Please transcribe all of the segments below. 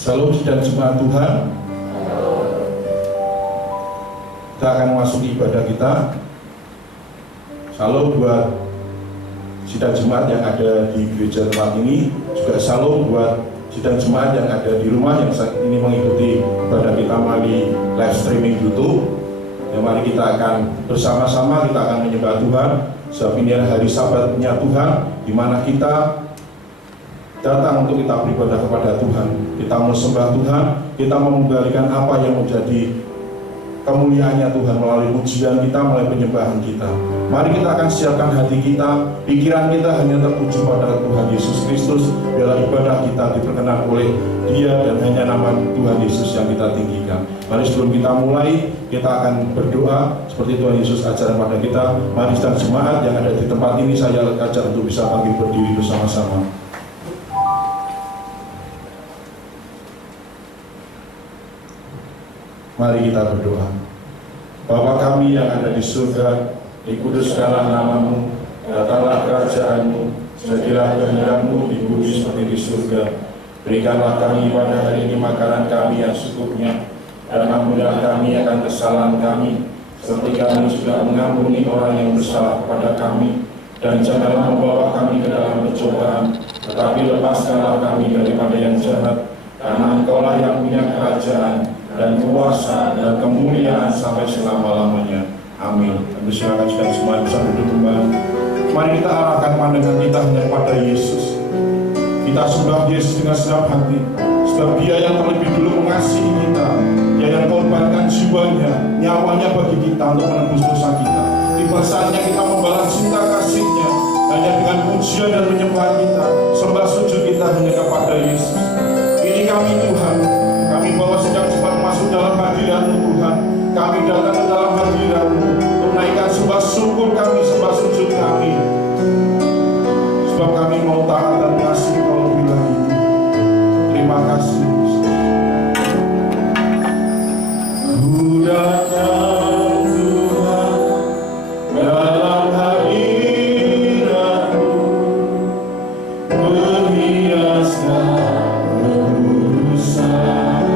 Salam dan jemaat Tuhan. Kita akan memasuki ibadah kita. Salam buat sidang jemaat yang ada di gereja tempat ini. Juga salam buat sidang jemaat yang ada di rumah yang saat ini mengikuti ibadah kita melalui live streaming YouTube. Ya, mari kita akan bersama-sama kita akan menyembah Tuhan. Sebab ini adalah hari Sabatnya Tuhan, di mana kita datang untuk kita beribadah kepada Tuhan. Kita menyembah Tuhan, kita mengembalikan apa yang menjadi kemuliaannya Tuhan melalui pujian kita, melalui penyembahan kita. Mari kita akan siapkan hati kita, pikiran kita hanya tertuju pada Tuhan Yesus Kristus. Biarlah ibadah kita diperkenan oleh Dia dan hanya nama Tuhan Yesus yang kita tinggikan. Mari sebelum kita mulai, kita akan berdoa seperti Tuhan Yesus ajarkan pada kita. Mari sedang jemaat yang ada di tempat ini saya ajak untuk bisa bangkit berdiri bersama-sama. Mari kita berdoa. Bapa kami yang ada di surga, dikuduskanlah namamu, datanglah kerajaan-Mu, jadilah kehendak-Mu di bumi seperti di surga. Berikanlah kami pada hari ini makanan kami yang secukupnya, dan ampunilah kami akan kesalahan kami, seperti kami juga mengampuni orang yang bersalah kepada kami. Dan janganlah membawa kami ke dalam pencobaan, tetapi lepaskanlah kami daripada yang jahat, karena Engkau-lah yang punya kerajaan dan kuasa dan kemuliaan sampai selama-lamanya. Amin. Kami silakan sudah semua bisa duduk kembali. Mari kita arahkan pandangan kita hanya pada Yesus. Kita sembah Yesus dengan segenap hati, sebab Dia yang terlebih dulu mengasihi kita, Dia yang korbankan jiwanya, nyawanya bagi kita untuk menebus dosa kita. Tiba saatnya kita membalas cinta kasih-Nya hanya dengan pujian dan menyembah kita, sembah sujud kita hanya kepada Yesus. Ini kami Tuhan, kami bawa sedang cepat masuk dalam hadirat-Mu Tuhan. Kami datang ke dalam hadirat-Mu untuk menaikkan sembah syukur kami, sembah sujud kami. Sebab kami mau taat dan mengasihi Kau lebih lagi. Terima kasih. Ku datang Tuhan dalam hadirat-Mu, berhiaskan rebusan.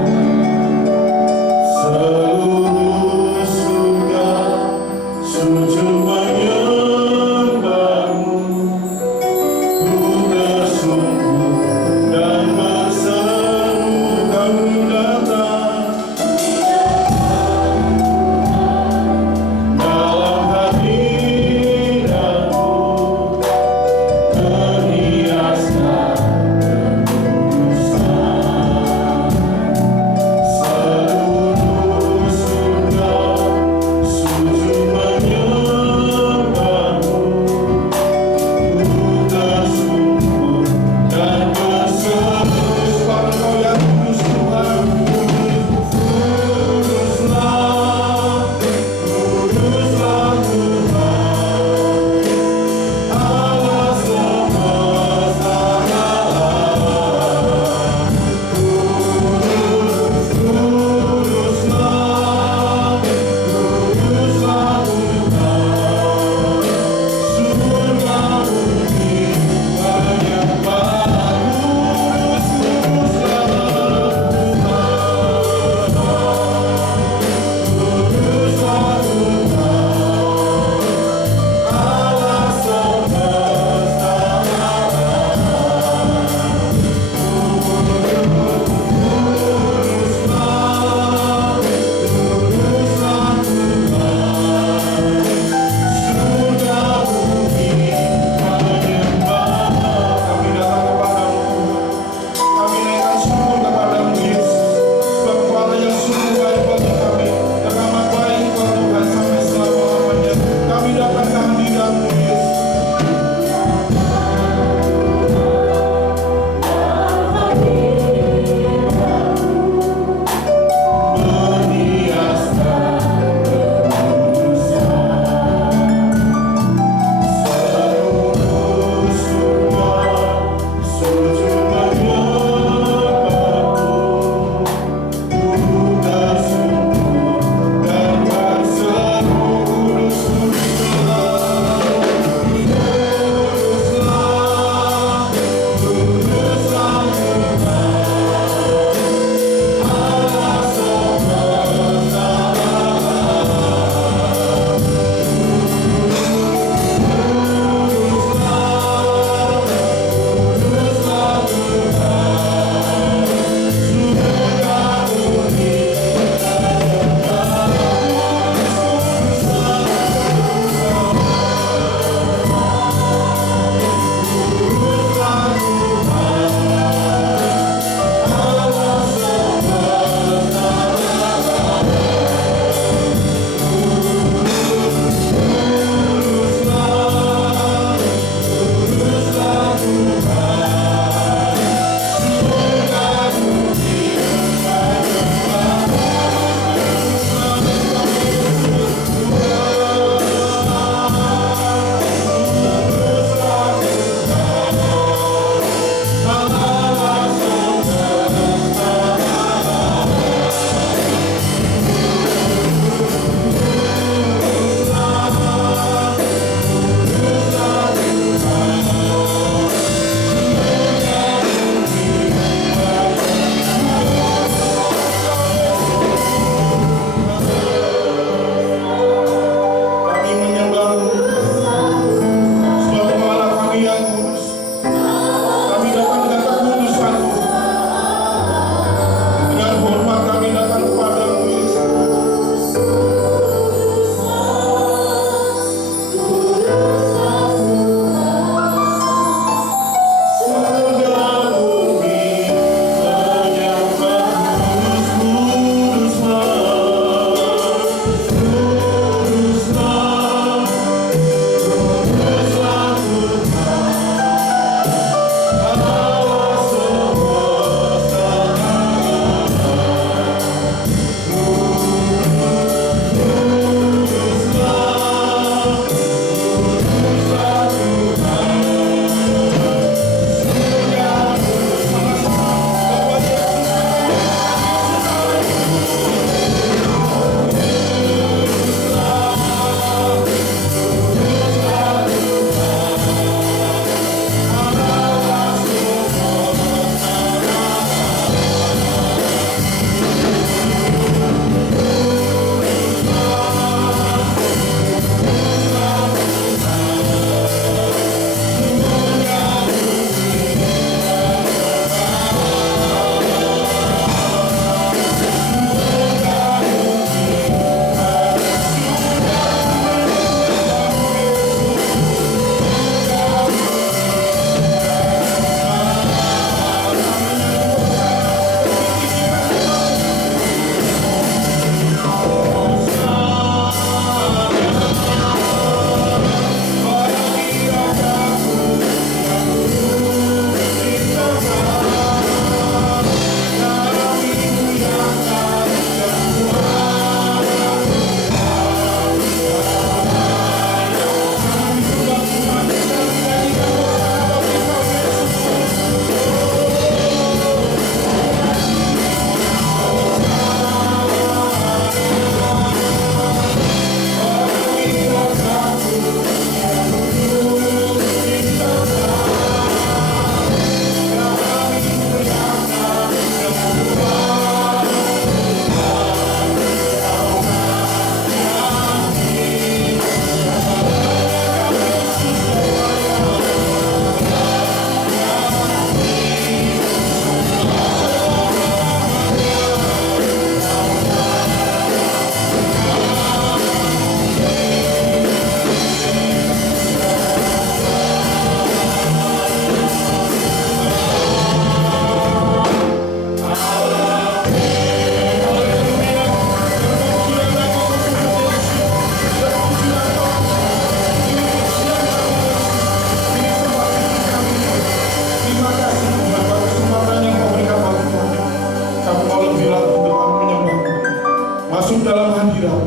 siap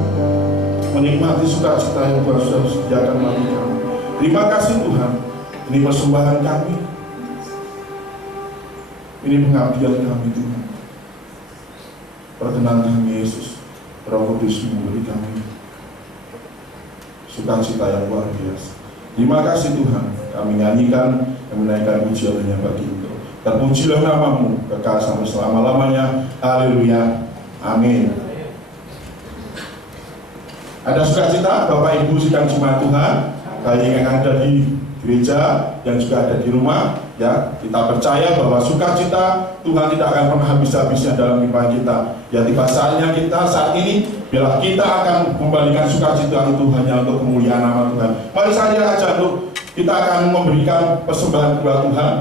menikmati sukacita yang Tuhan sudah sediakan bagi kami. Terima kasih Tuhan, ini persembahan kami, ini pengabdian kami Tuhan. Perkenan kami Yesus, Roh Kudus memberi kami sukacita yang luar biasa. Terima kasih Tuhan, kami nyanyikan dan menaikkan pujiannya bagi Engkau. Terpujilah namamu kekal sampai selama-lamanya. Haleluya. Amin. Ada sukacita Bapak Ibu sedang jemaat Tuhan, baik yang ada di gereja yang juga ada di rumah, ya, kita percaya bahwa sukacita Tuhan tidak akan pernah habis-habisnya dalam kehidupan kita. Ya, tiba saatnya kita saat ini, bila kita akan membalikan sukacita itu hanya untuk kemuliaan nama Tuhan. Mari saya ajak untuk kita akan memberikan persembahan kepada Tuhan.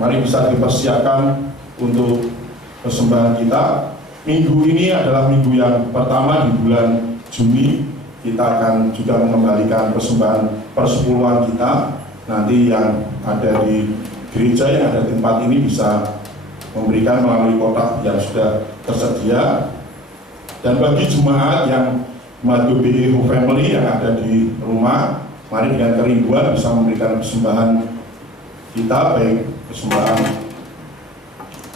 Mari bisa dipersiapkan untuk persembahan kita. Minggu ini adalah minggu yang pertama di bulan Juni. Kita akan juga mengembalikan persembahan persepuluhan kita. Nanti yang ada di gereja yang ada di tempat ini bisa memberikan melalui kotak yang sudah tersedia. Dan bagi jemaat yang GBI Hope Family yang ada di rumah, mari dengan kerinduan bisa memberikan persembahan kita, baik persembahan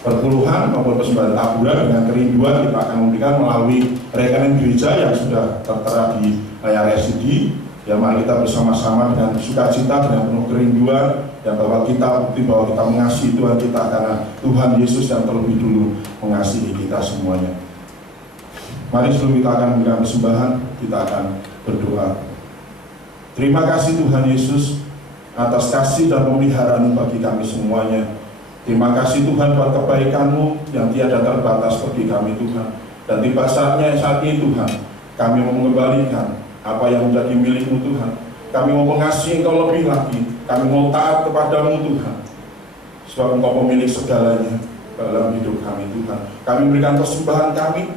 perpuluhan maupun persembahan taburan. Dengan kerinduan kita akan memberikan melalui rekening gereja yang sudah tertera di layar LCD. Ya, mari kita bersama-sama dengan sukacita, dengan penuh kerinduan, dan bahwa kita bukti bahwa kita mengasihi Tuhan kita karena Tuhan Yesus yang terlebih dulu mengasihi kita semuanya. Mari sebelum kita akan memberikan persembahan, kita akan berdoa. Terima kasih Tuhan Yesus atas kasih dan pemeliharaan bagi kami semuanya. Terima kasih Tuhan buat kebaikan-Mu yang tiada terbatas bagi kami Tuhan. Dan tiba saatnya saat ini Tuhan, kami mau mengembalikan apa yang menjadi milik-Mu Tuhan. Kami mau mengasihi Engkau lebih lagi. Kami mau taat kepada-Mu Tuhan. Sebab Engkau pemilik segalanya dalam hidup kami Tuhan. Kami berikan persembahan kami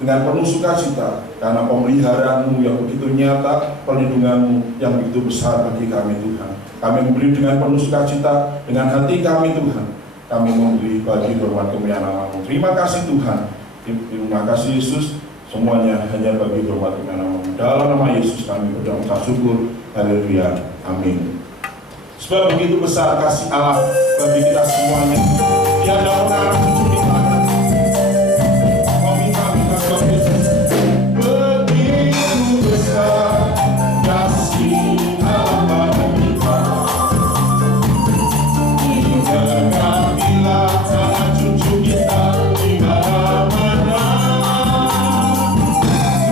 dengan penuh sukacita karena pemeliharaan-Mu yang begitu nyata, perlindungan-Mu yang begitu besar bagi kami Tuhan. Kami memberi dengan penuh sukacita dengan hati kami Tuhan. Kami memberi bagi hormat kemuliaan nama-Mu. Terima kasih Tuhan. Terima kasih Yesus. Semuanya hanya bagi hormat kemuliaan nama-Mu. Dalam nama Yesus kami berdoa mengucap syukur. Haleluya. Amin. Sebab begitu besar kasih Allah bagi kita semuanya. Tiada orang kita akan meminta Tuhan Yesus. Begitu besar kasih Allah bagi kita. Bila anak cucu kita di mana-mana,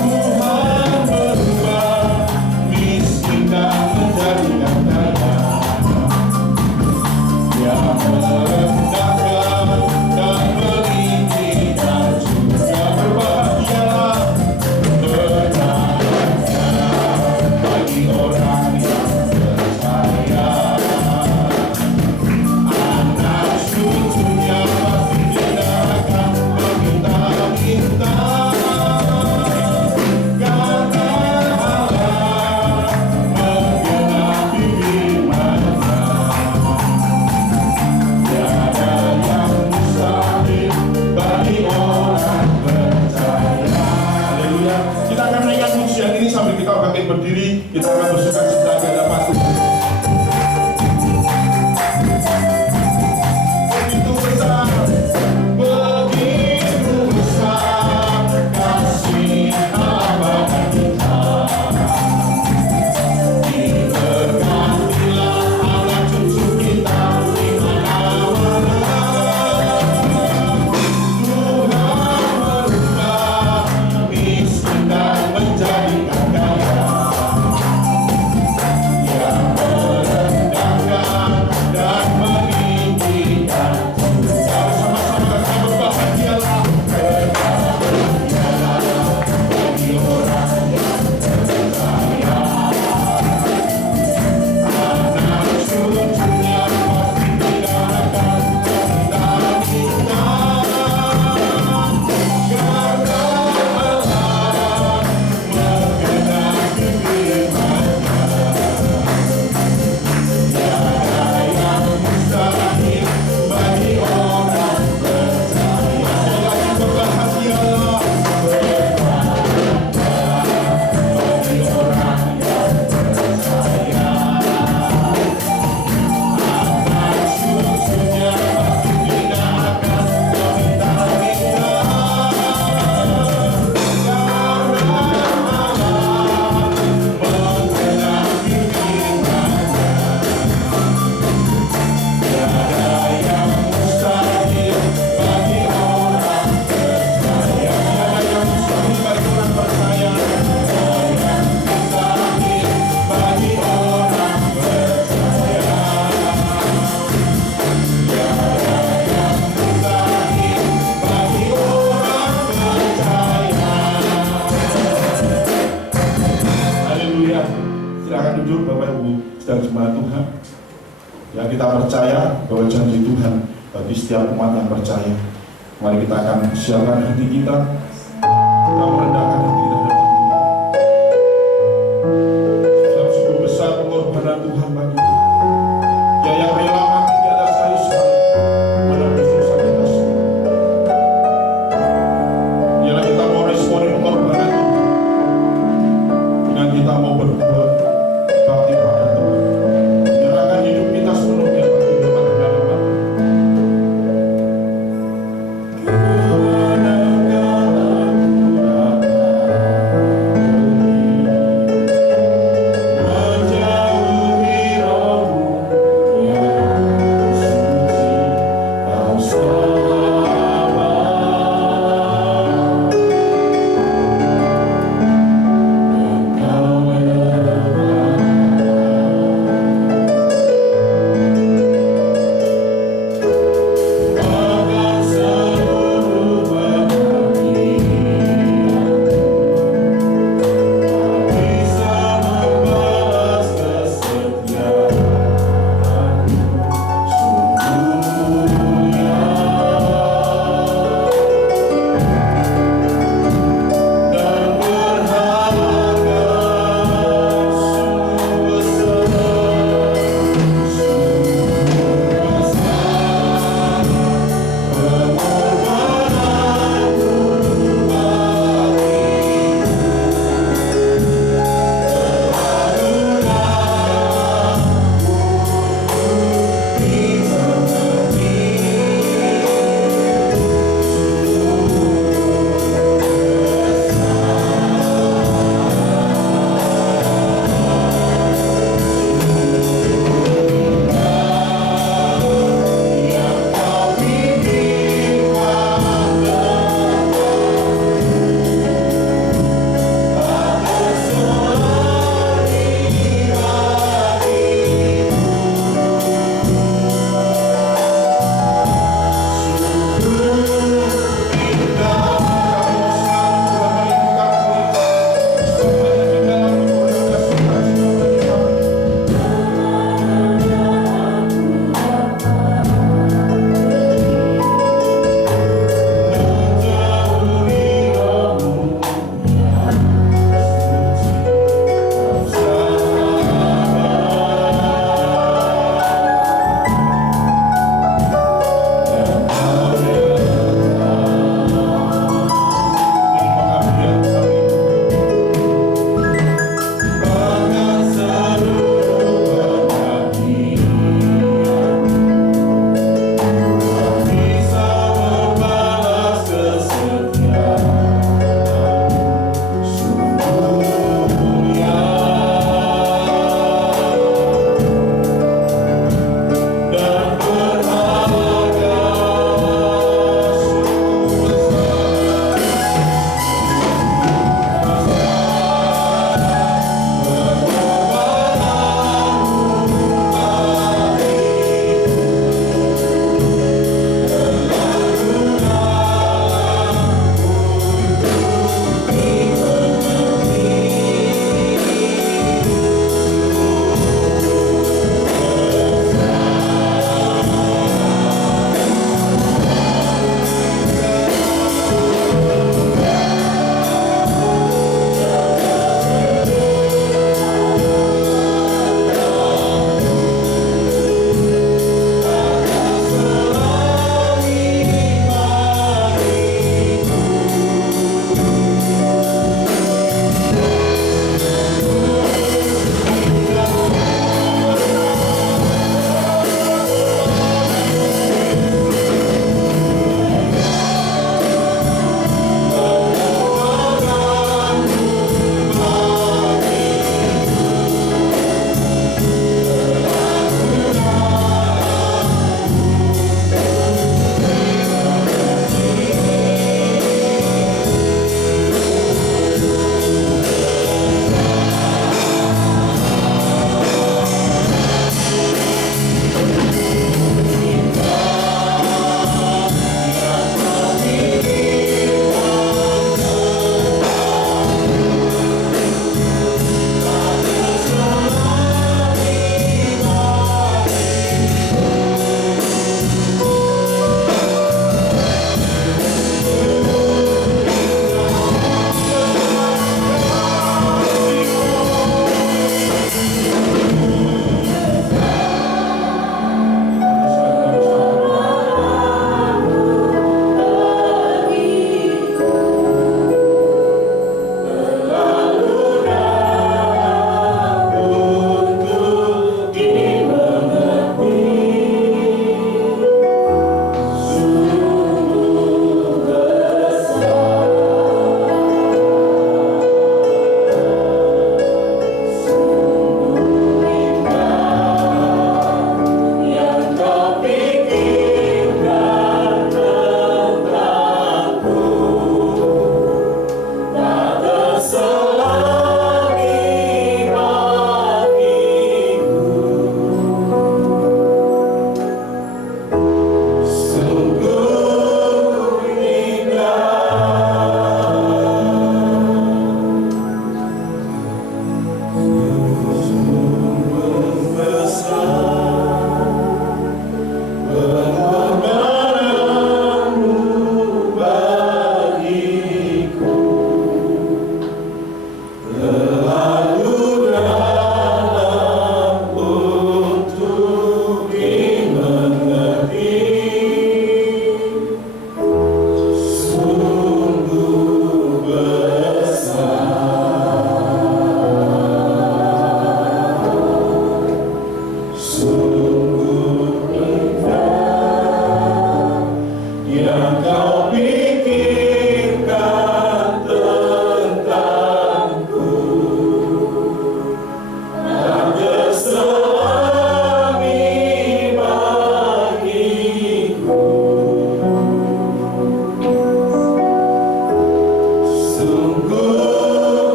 Tuhan berubah miskin dan menjadikan kaya. Dia merendahkan dan meninggikan juga berbahagia. Benarnya bagi orang yang percaya. Anak cucunya pasti tidak akan meminta-minta, karena Allah menggenapi firman-Nya. Tiada yang mustahil bagi orang percaya. Haleluya. Kita akan menaikkan pujian ini sambil kita bangkit berdiri. Kita akan bersukacita di hadapan Tuhan. Begitu besar kasih Allah bagi kita. Diberkatilah anak cucu kita di mana-mana. Tuhan merubah miskin dan menjadikan kaya. Yang kita percaya bahwa janji Tuhan bagi setiap umat yang percaya. Mari kita akan siapkan hati kita merendahkan hati kita dalam Tuhan. Sungguh besar pengorbanan Tuhan bagi kita. Ya, yang rela mati di atas kayu salib menebus dosa kita semua. Biarlah kita mau responi pengorbanan Tuhan dengan kita mau berbuat bakti pada Tuhan. Menyerahkan hidup kita sepenuhnya bagi firman Tuhan. Karena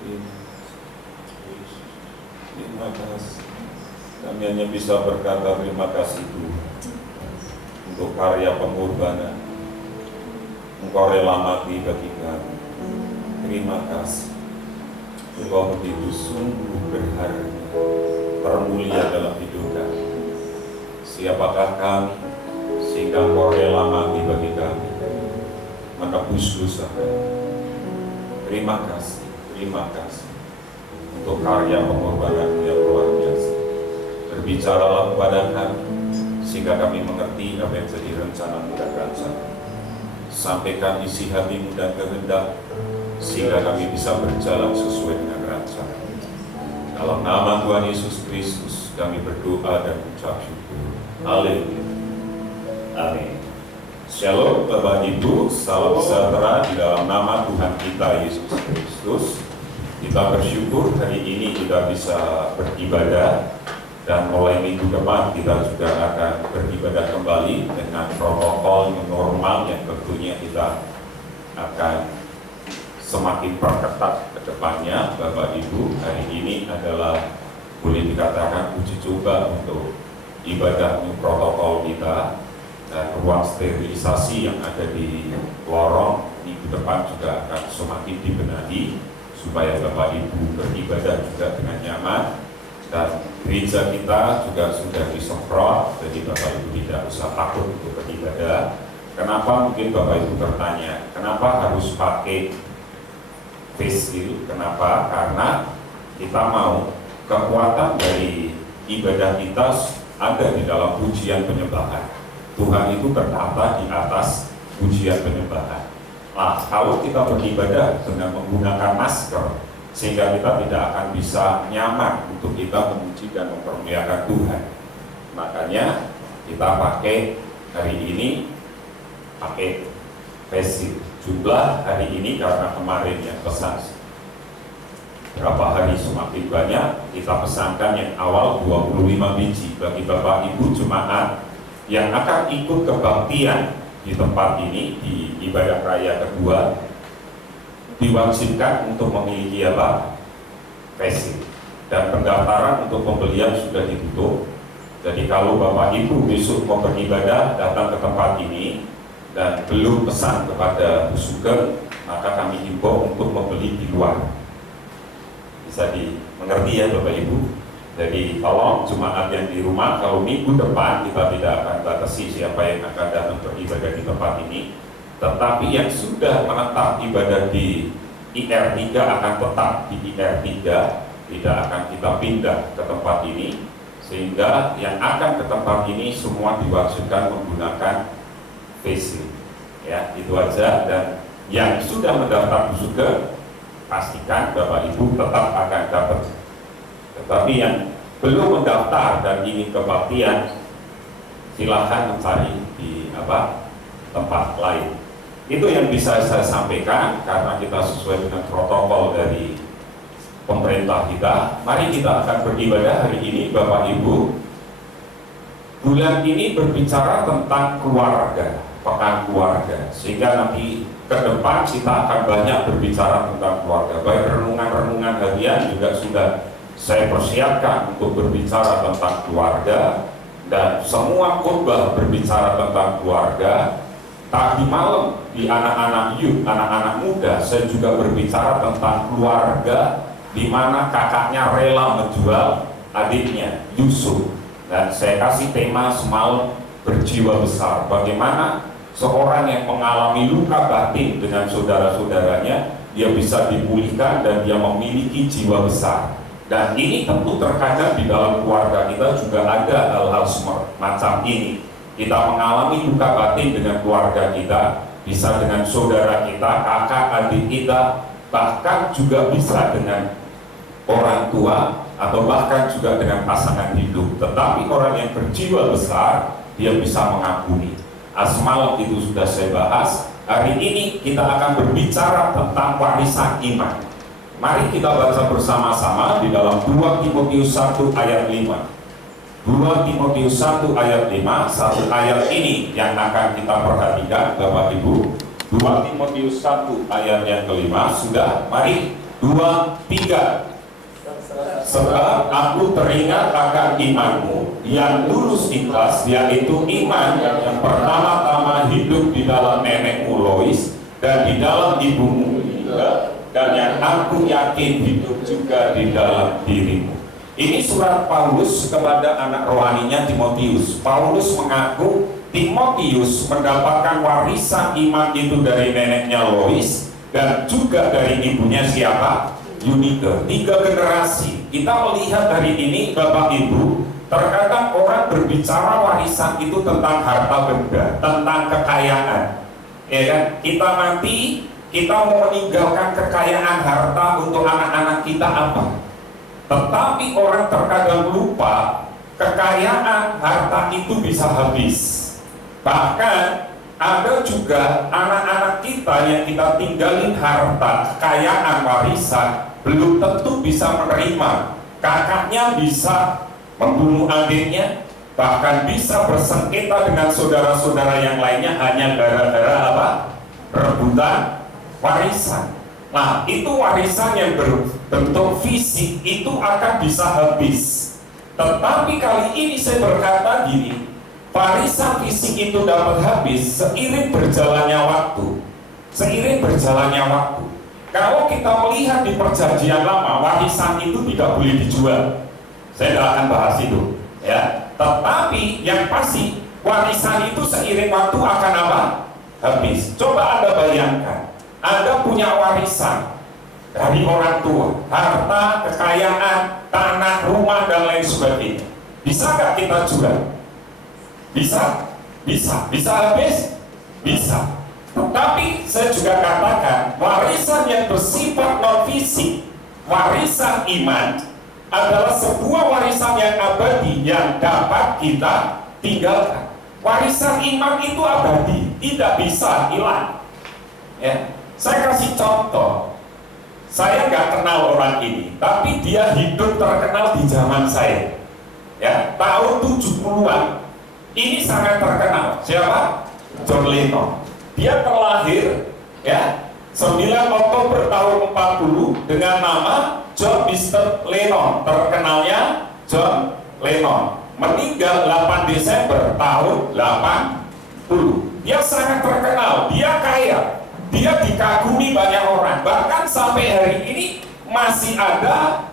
Terima kasih. Kami hanya bisa berkata terima kasih Tuhan untuk karya pengorbanan. Engkau rela mati bagi kami. Terima kasih. Engkau begitu sungguh berharga, termulia dalam hidup kami. Siapakah kami sehingga Engkau rela mati bagi kami, menebus dosa kami. Terima kasih untuk karya pengorbanan yang luar biasa. Berbicaralah kepada kami sehingga kami mengerti apa yang jadi rencana-Mu dan rancangan. Sampaikan isi hati-Mu dan kehendak sehingga kami bisa berjalan sesuai dengan rancangan. Dalam nama Tuhan Yesus Kristus kami berdoa dan mengucap syukur. Haleluya. Amin. Shalom Bapak Ibu, salam sejahtera di dalam nama Tuhan kita Yesus Kristus. Kita bersyukur hari ini kita bisa beribadah, dan mulai minggu depan kita juga akan beribadah kembali dengan protokol normal yang tentunya kita akan semakin perketat ke depannya. Bapak Ibu, hari ini adalah boleh dikatakan uji coba untuk ibadah new protokol kita, dan ruang sterilisasi yang ada di lorong minggu depan juga akan semakin dibenahi supaya Bapak Ibu beribadah juga dengan nyaman, dan gereja kita juga sudah disemprot, jadi Bapak Ibu tidak usah takut untuk beribadah. Kenapa? Mungkin Bapak Ibu bertanya, kenapa harus pakai face shield? Kenapa? Karena kita mau kekuatan dari ibadah kita ada di dalam pujian penyembahan. Tuhan itu tertata di atas pujian penyembahan. Nah, kalau kita beribadah dengan menggunakan masker, sehingga kita tidak akan bisa nyaman untuk kita memuji dan mempermuliakan Tuhan. Makanya kita pakai hari ini pakai face shield. Jumlah hari ini karena kemarin yang pesan berapa hari semakin banyak, kita pesankan yang awal 25 biji bagi Bapak Ibu jemaat yang akan ikut kebaktian di tempat ini di ibadah raya kedua, diwajibkan untuk memiliki apa? Face shield. Dan pendaftaran untuk pembelian sudah ditutup. Jadi kalau Bapak Ibu besok mau beribadah datang ke tempat ini dan belum pesan kepada Bu Sugeng, maka kami himbau untuk membeli di luar. Bisa dimengerti ya Bapak Ibu. Jadi tolong jemaat yang di rumah, kalau minggu depan kita tidak akan batasi siapa yang akan datang beribadah di tempat ini, tetapi yang sudah menetap ibadah di IR3 akan tetap di IR3, tidak akan kita pindah ke tempat ini, sehingga yang akan ke tempat ini semua diwajibkan menggunakan face shield. Ya, itu aja. Dan yang sudah mendaftar juga pastikan Bapak Ibu tetap akan dapat. Tetapi yang belum mendaftar dan ingin kebaktian, silahkan mencari di tempat lain. Itu yang bisa saya sampaikan karena kita sesuai dengan protokol dari pemerintah kita. Mari kita akan beribadah hari ini Bapak Ibu. Bulan ini berbicara tentang keluarga, pekan keluarga, sehingga nanti ke depan kita akan banyak berbicara tentang keluarga. Baik renungan-renungan harian juga sudah saya persiapkan untuk berbicara tentang keluarga, dan semua khotbah berbicara tentang keluarga. Tadi malam di anak-anak youth, anak-anak muda, saya juga berbicara tentang keluarga di mana kakaknya rela menjual adiknya Yusuf. Dan saya kasih tema semalam berjiwa besar. Bagaimana seorang yang mengalami luka batin dengan saudara-saudaranya, dia bisa dipulihkan dan dia memiliki jiwa besar. Dan ini tentu terkadang di dalam keluarga kita juga ada hal-hal semacam ini. Kita mengalami luka batin dengan keluarga kita, bisa dengan saudara kita, kakak, adik kita, bahkan juga bisa dengan orang tua, atau bahkan juga dengan pasangan hidup. Tetapi orang yang berjiwa besar, dia bisa mengampuni. Semalam itu sudah saya bahas. Hari ini kita akan berbicara tentang warisan iman. Mari kita baca bersama-sama di dalam 2 Timotius 1 ayat 5. 2 Timotius 1 ayat 5, satu ayat ini yang akan kita perhatikan Bapak Ibu. 2 Timotius 1 ayat yang kelima. Sudah, mari 2, 3. Sebab aku teringat akan imanmu yang tulus ikhlas, yaitu iman yang pertama-tama hidup di dalam nenekmu Lois dan di dalam ibumu Linda, dan yang aku yakin hidup juga di dalam dirimu. Ini surat Paulus kepada anak rohaninya Timotius. Paulus mengaku Timotius mendapatkan warisan iman itu dari neneknya Lois dan juga dari ibunya siapa? Yunike. 3 generasi. Kita melihat hari ini, Bapak Ibu, terkadang orang berbicara warisan itu tentang harta benda, tentang kekayaan. Ya kan? Kita mati, kita mau meninggalkan kekayaan harta untuk anak-anak kita apa? Tetapi orang terkadang lupa kekayaan harta itu bisa habis. Bahkan ada juga anak-anak kita yang kita tinggalin harta, kekayaan, warisan, belum tentu bisa menerima. Kakaknya bisa membunuh adiknya, bahkan bisa bersengketa dengan saudara-saudara yang lainnya hanya gara-gara apa? Rebutan warisan. Nah, itu warisan yang berbentuk fisik itu akan bisa habis. Tetapi kali ini saya berkata gini, warisan fisik itu dapat habis seiring berjalannya waktu. Seiring berjalannya waktu. Kalau kita melihat di perjanjian lama, warisan itu tidak boleh dijual. Saya tidak akan bahas itu, ya. Tetapi yang pasti warisan itu seiring waktu akan apa? Habis. Coba Anda bayangkan, Anda punya warisan dari orang tua, harta, kekayaan, tanah, rumah, dan lain sebagainya. Bisa nggak kita jual? Bisa, bisa habis, bisa. Tetapi saya juga katakan warisan yang bersifat non fisik, warisan iman adalah sebuah warisan yang abadi yang dapat kita tinggalkan. Warisan iman itu abadi, tidak bisa hilang. Ya, saya kasih contoh. Saya nggak kenal orang ini, tapi dia hidup terkenal di zaman saya. Ya, tahun 70-an. Ini sangat terkenal. Siapa? John Lennon. Dia terlahir ya 9 Oktober tahun 40 dengan nama John Mr. Lennon, terkenalnya John Lennon. Meninggal 8 Desember tahun 80. Dia sangat terkenal, dia kaya, dia dikagumi banyak orang. Bahkan sampai hari ini masih ada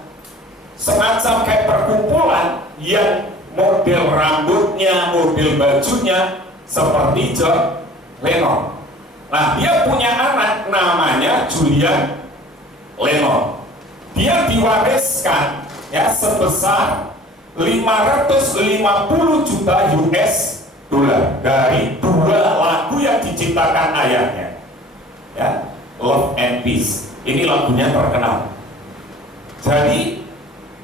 semacam kayak perkumpulan yang model rambutnya, model bajunya seperti John Lennon. Nah, dia punya anak namanya Julian Lennon. Dia diwariskan ya sebesar 550 juta US dollar dari 2 lagu yang diciptakan ayahnya. Ya, Love and Peace. Ini lagunya terkenal. Jadi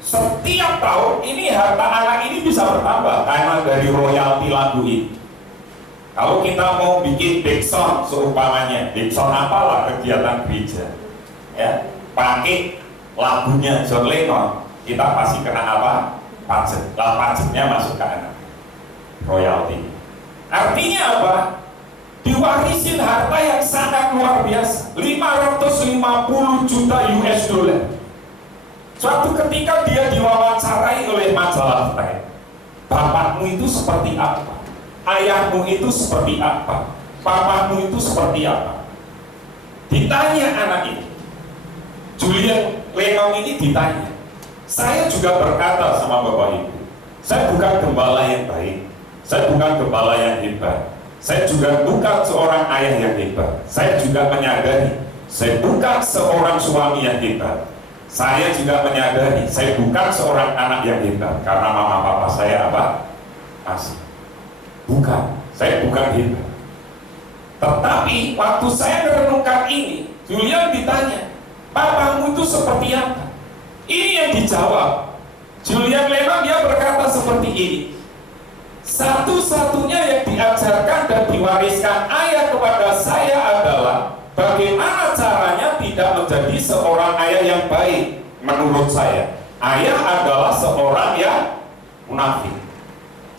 setiap tahun ini harta anak ini bisa bertambah karena dari royalti lagu ini. Kalau kita mau bikin big sound seumpamanya, big sound apalah kegiatan gereja, ya pakai lagunya John Lennon, kita pasti kena apa? Pajak. Lah pajaknya masuk ke anak, royalti. Artinya apa? Diwarisin harta yang sangat luar biasa, 550 juta US dollar. Suatu ketika dia diwawancarai oleh majalah Time. Bapakmu itu seperti apa? Ayahmu itu seperti apa? Papamu itu seperti apa? Ditanya anak ini, Julian Lennon ini ditanya. Saya juga berkata sama Bapak Ibu, saya bukan gembala yang baik, saya bukan gembala yang hebat, saya juga bukan seorang ayah yang hebat. Saya juga menyadari, saya bukan seorang suami yang hebat. Saya juga menyadari, saya bukan seorang anak yang hebat, karena mama papa saya apa? Masih. Bukan, saya bukan hebat. Tetapi waktu saya merenungkan ini, Julian ditanya, papamu itu seperti apa? Ini yang dijawab Julian Lennon. Dia berkata seperti ini, satu-satunya yang diajarkan dan diwariskan ayah kepada saya adalah bagaimana caranya tidak menjadi seorang ayah yang baik. Menurut saya, ayah adalah seorang yang munafik.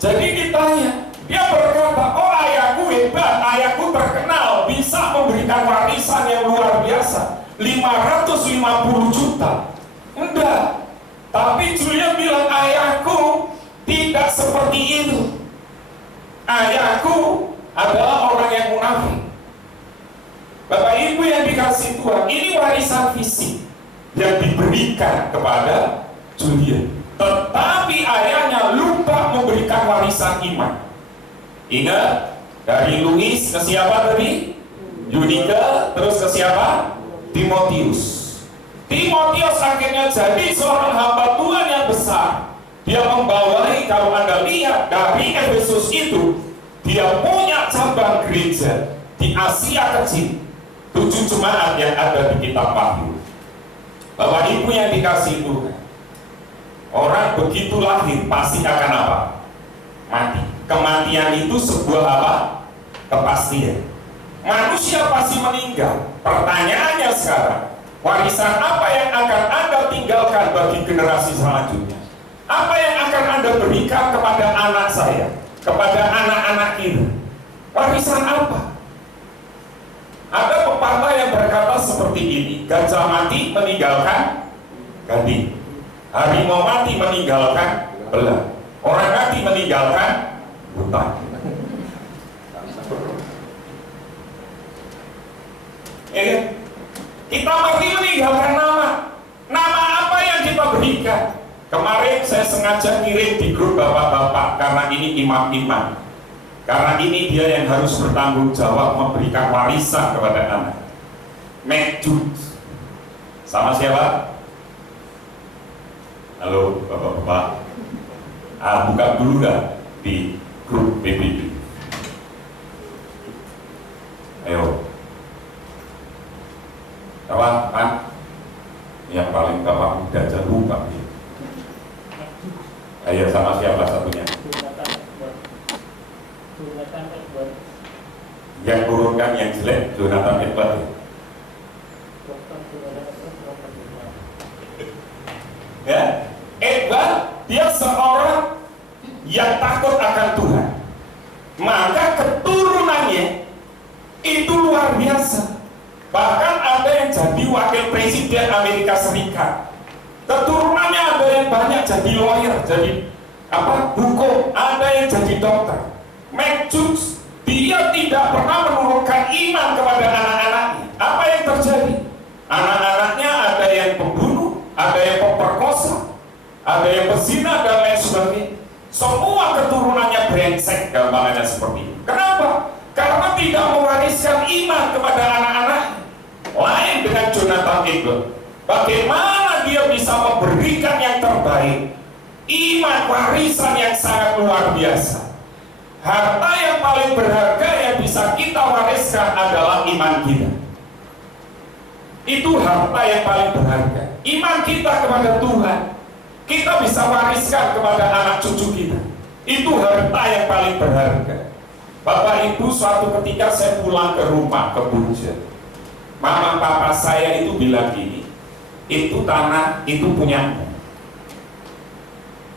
Jadi ditanya, dia berkata, oh ayahku hebat, ayahku terkenal, bisa memberikan warisan yang luar biasa. 550 juta. Enggak. Tapi Julia bilang, ayahku tidak seperti itu. Ayahku adalah orang yang munafik. Bapak Ibu yang dikasih Tuhan, ini warisan fisik yang diberikan kepada Julia. Tetapi ayahnya lupa memberikan warisan iman. Ingat, dari Louis ke siapa tadi? Yunika, terus ke siapa? Timotius. Timotius akhirnya jadi seorang hamba Tuhan yang besar. Dia membawahi, kalau Anda lihat dari Efesus itu, dia punya cabang gereja di Asia Kecil. 7 jemaat yang ada di kitab Wahyu. Bapak Ibu yang dikasih Tuhan, orang begitu lahir pasti akan apa? Mati. Kematian itu sebuah apa? Kepastian. Manusia pasti meninggal. Pertanyaannya sekarang, warisan apa yang akan Anda tinggalkan bagi generasi selanjutnya? Apa yang akan Anda berikan kepada anak saya, kepada anak-anak kita? Warisan apa? Ada pepatah yang berkata seperti ini, gajah mati meninggalkan gading, harimau mati meninggalkan belang, orang mati meninggalkan hutan. Ya, kita mati meninggalkan nama. Nama apa yang kita berikan? Kemarin saya sengaja kirim di grup bapak-bapak karena ini imam-imam. Karena ini dia yang harus bertanggung jawab memberikan warisan kepada anak. Mac Jude. Sama siapa? Halo bapak-bapak. Buka dulu dah di grup PBB. Ayo. Kawan, yang paling bapak muda aja buka. Ayo, sama siapa satunya? Yang turunkan yang jelek, Jonathan Edward. Ya, Edward dia seorang yang takut akan Tuhan. Maka keturunannya itu luar biasa. Bahkan ada yang jadi wakil presiden Amerika Serikat. Keturunannya ada yang banyak jadi lawyer, jadi hukum, ada yang jadi dokter. Mac Jude, dia tidak pernah menurunkan iman kepada anak-anaknya. Apa yang terjadi? Anak-anaknya ada yang pembunuh, ada yang pemerkosa, ada yang pezina dan lain sebagainya. Semua keturunannya brengsek, gambarannya seperti itu. Kenapa? Karena tidak mewariskan iman kepada anak-anak. Lain dengan Jonathan Edward. Bagaimana dia bisa memberikan yang terbaik? Iman, warisan yang sangat luar biasa. Harta yang paling berharga yang bisa kita wariskan adalah iman kita. Itu harta yang paling berharga. Iman kita kepada Tuhan, kita bisa wariskan kepada anak cucu kita. Itu harta yang paling berharga. Bapak Ibu, suatu ketika saya pulang ke rumah, ke Bunja. Mama papa saya itu bilang gini, itu tanah itu punyamu.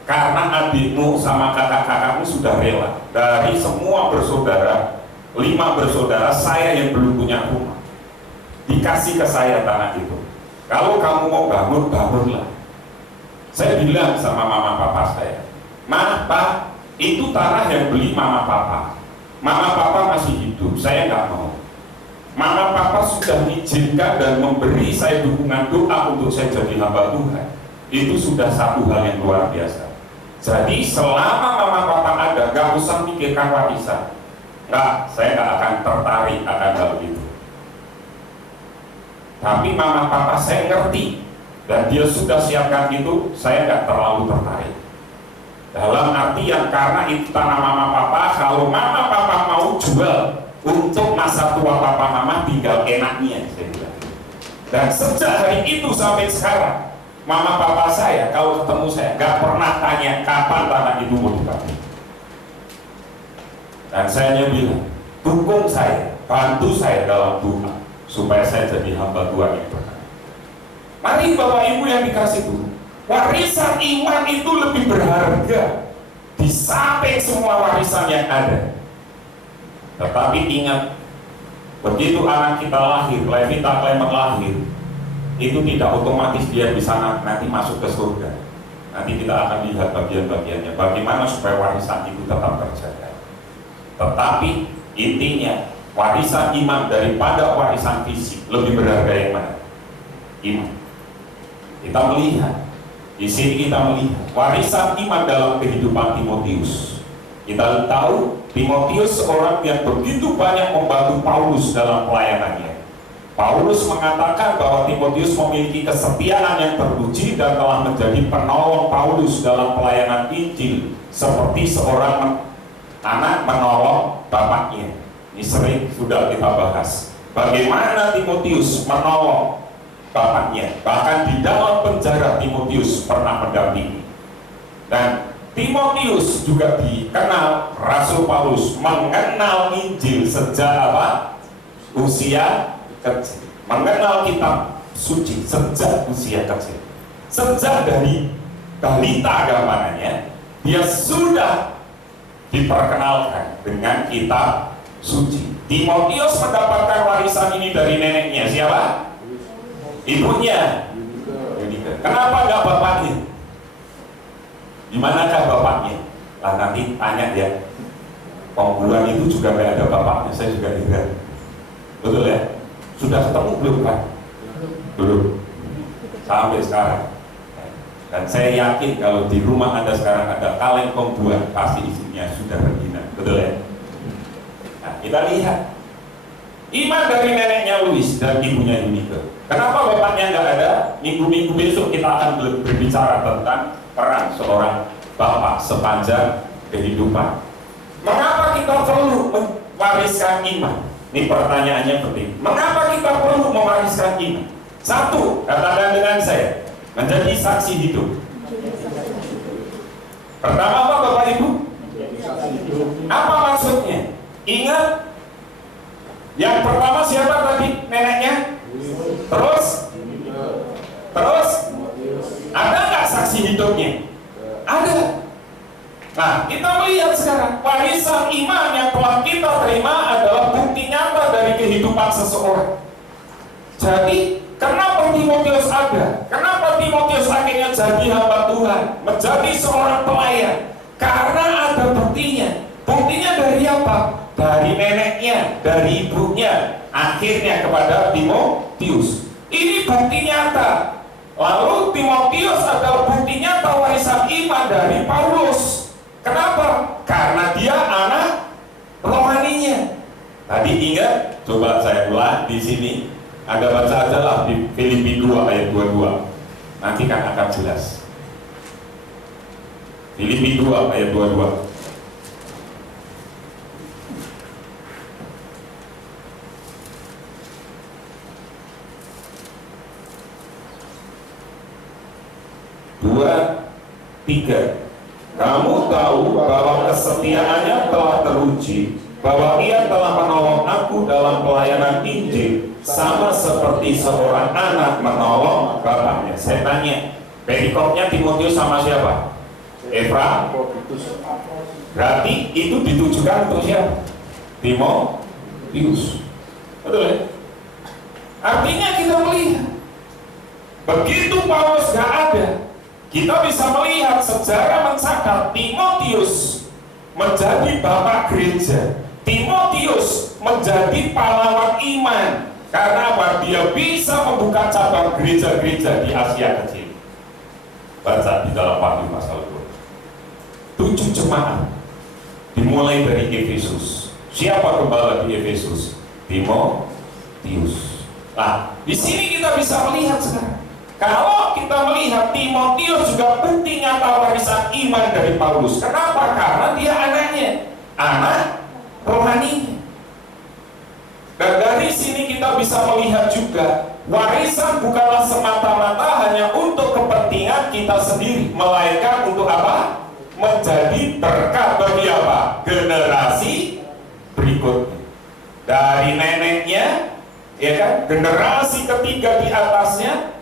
Karena adikmu sama kakak-kakakmu sudah rela. Dari semua bersaudara, 5 bersaudara, saya yang belum punya rumah. Dikasih ke saya tanah itu. Kalau kamu mau bangun, bangunlah. Saya bilang sama mama papa saya, "Ma, Pak, itu tanah yang beli mama papa. Mama papa masih hidup, saya nggak mau. Mama papa sudah mengizinkan dan memberi saya dukungan doa untuk saya jadi hamba Tuhan. Itu sudah satu hal yang luar biasa. Jadi selama mama papa ada, gak usah mikirkan warisan. Enggak, saya gak akan tertarik akan hal itu. Tapi mama papa saya ngerti dan dia sudah siapkan itu, saya gak terlalu tertarik. Dalam artian karena itu tanah mama papa, kalau mama papa mau jual untuk masa tua papa mama tinggal enaknya, saya bilang. Dan sejak hari itu sampai sekarang, mama papa saya kalau ketemu saya gak pernah tanya kapan tanah itu mau dibagi. Dan saya bilang, dukung saya, bantu saya dalam doa supaya saya jadi hamba Tuhan yang berkah. Mari Bapak Ibu yang dikasih Tuhan, warisan iman itu lebih berharga di samping semua warisan yang ada. Tetapi ingat, begitu anak kita lahir, Levita Clement lahir, itu tidak otomatis dia bisa nanti masuk ke surga. Nanti kita akan lihat bagian-bagiannya, bagaimana supaya warisan itu tetap terjaga. Tetapi intinya warisan iman daripada warisan fisik lebih berharga yang mana? Iman. Kita melihat di sini, kita melihat warisan iman dalam kehidupan Timotius. Kita tahu Timotius seorang yang begitu banyak membantu Paulus dalam pelayanannya. Paulus mengatakan bahwa Timotius memiliki kesetiaan yang terpuji dan telah menjadi penolong Paulus dalam pelayanan Injil, seperti seorang anak menolong bapaknya. Ini sering sudah kita bahas. Bagaimana Timotius menolong bapaknya. Bahkan di dalam penjara Timotius pernah mendampingi. Dan Timotius juga dikenal, Rasul Paulus mengenal Injil sejak apa? Usia kecil. Mengenal kitab suci sejak usia kecil. Sejak dari balita gambarannya, dia sudah diperkenalkan dengan kitab suci. Timotius mendapatkan warisan ini dari neneknya. Siapa? Ibunya. Kenapa nggak bapaknya? Di manakah bapaknya? Lah nanti tanya ya. Pemburuan itu juga nggak ada bapaknya. Saya juga heran. Betul ya? Sudah ketemu belum kan? Belum. Sampai sekarang. Dan saya yakin kalau di rumah Anda sekarang ada kaleng pembuat, pasti isinya sudah terhina. Betul ya? Nah, kita lihat iman dari neneknya Louis dan ibunya Yunike. Kenapa bapaknya nggak ada? Minggu-minggu besok kita akan berbicara tentang peran seorang bapak sepanjang kehidupan. Mengapa kita perlu mewariskan iman? Ini pertanyaannya penting. Mengapa kita perlu mewariskan iman? Satu, katakan dengan saya, menjadi saksi hidup. Pertama apa Bapak Ibu? Apa maksudnya? Ingat, yang pertama siapa tadi neneknya? Terus ada nggak saksi hidupnya? Ada. Nah, kita melihat sekarang warisan iman yang telah kita terima adalah bukti nyata dari kehidupan seseorang. Jadi, kenapa Timotius ada? Kenapa Timotius akhirnya jadi hamba Tuhan, menjadi seorang pelayan? Karena ada buktinya. Buktinya dari apa? Dari neneknya, dari ibunya, akhirnya kepada Timotius. Ini bukti nyata. Lalu Timotius adalah bukti nyata warisan iman dari Paulus. Kenapa? Karena dia anak rohaninya. Tadi ingat, coba saya ulang di sini. Anda baca aja lah di Filipi 2 ayat 22. Nanti kan akan jelas. Filipi 2 ayat 22. Kamu tahu bahwa kesetiaannya telah teruji, bahwa ia telah menolong aku dalam pelayanan Injil, sama seperti seorang anak menolong bapaknya. Saya tanya, perikopnya Timotius sama siapa? Eva. Berarti itu ditujukan untuk siapa? Timotius. Betul ya? Artinya kita melihat, begitu Paulus gak ada, kita bisa melihat sejarah mencatat Timotius menjadi bapak gereja. Timotius menjadi pahlawan iman. Karena apa? Dia bisa membuka cabang gereja-gereja di Asia Kecil. Baca di dalam Wahyu pasal 2. 7 jemaat dimulai dari Efesus. Siapa gembala di Efesus? Timotius. Nah, di sini kita bisa melihat sekarang. Kalau kita melihat Timotius juga bukti nyata warisan iman dari Paulus. Kenapa? Karena dia anaknya, anak rohani. Dan dari sini kita bisa melihat juga warisan bukanlah semata-mata hanya untuk kepentingan kita sendiri, melainkan untuk apa? Menjadi berkat bagi apa? Generasi berikutnya. Dari neneknya, ya kan? Generasi ketiga di atasnya.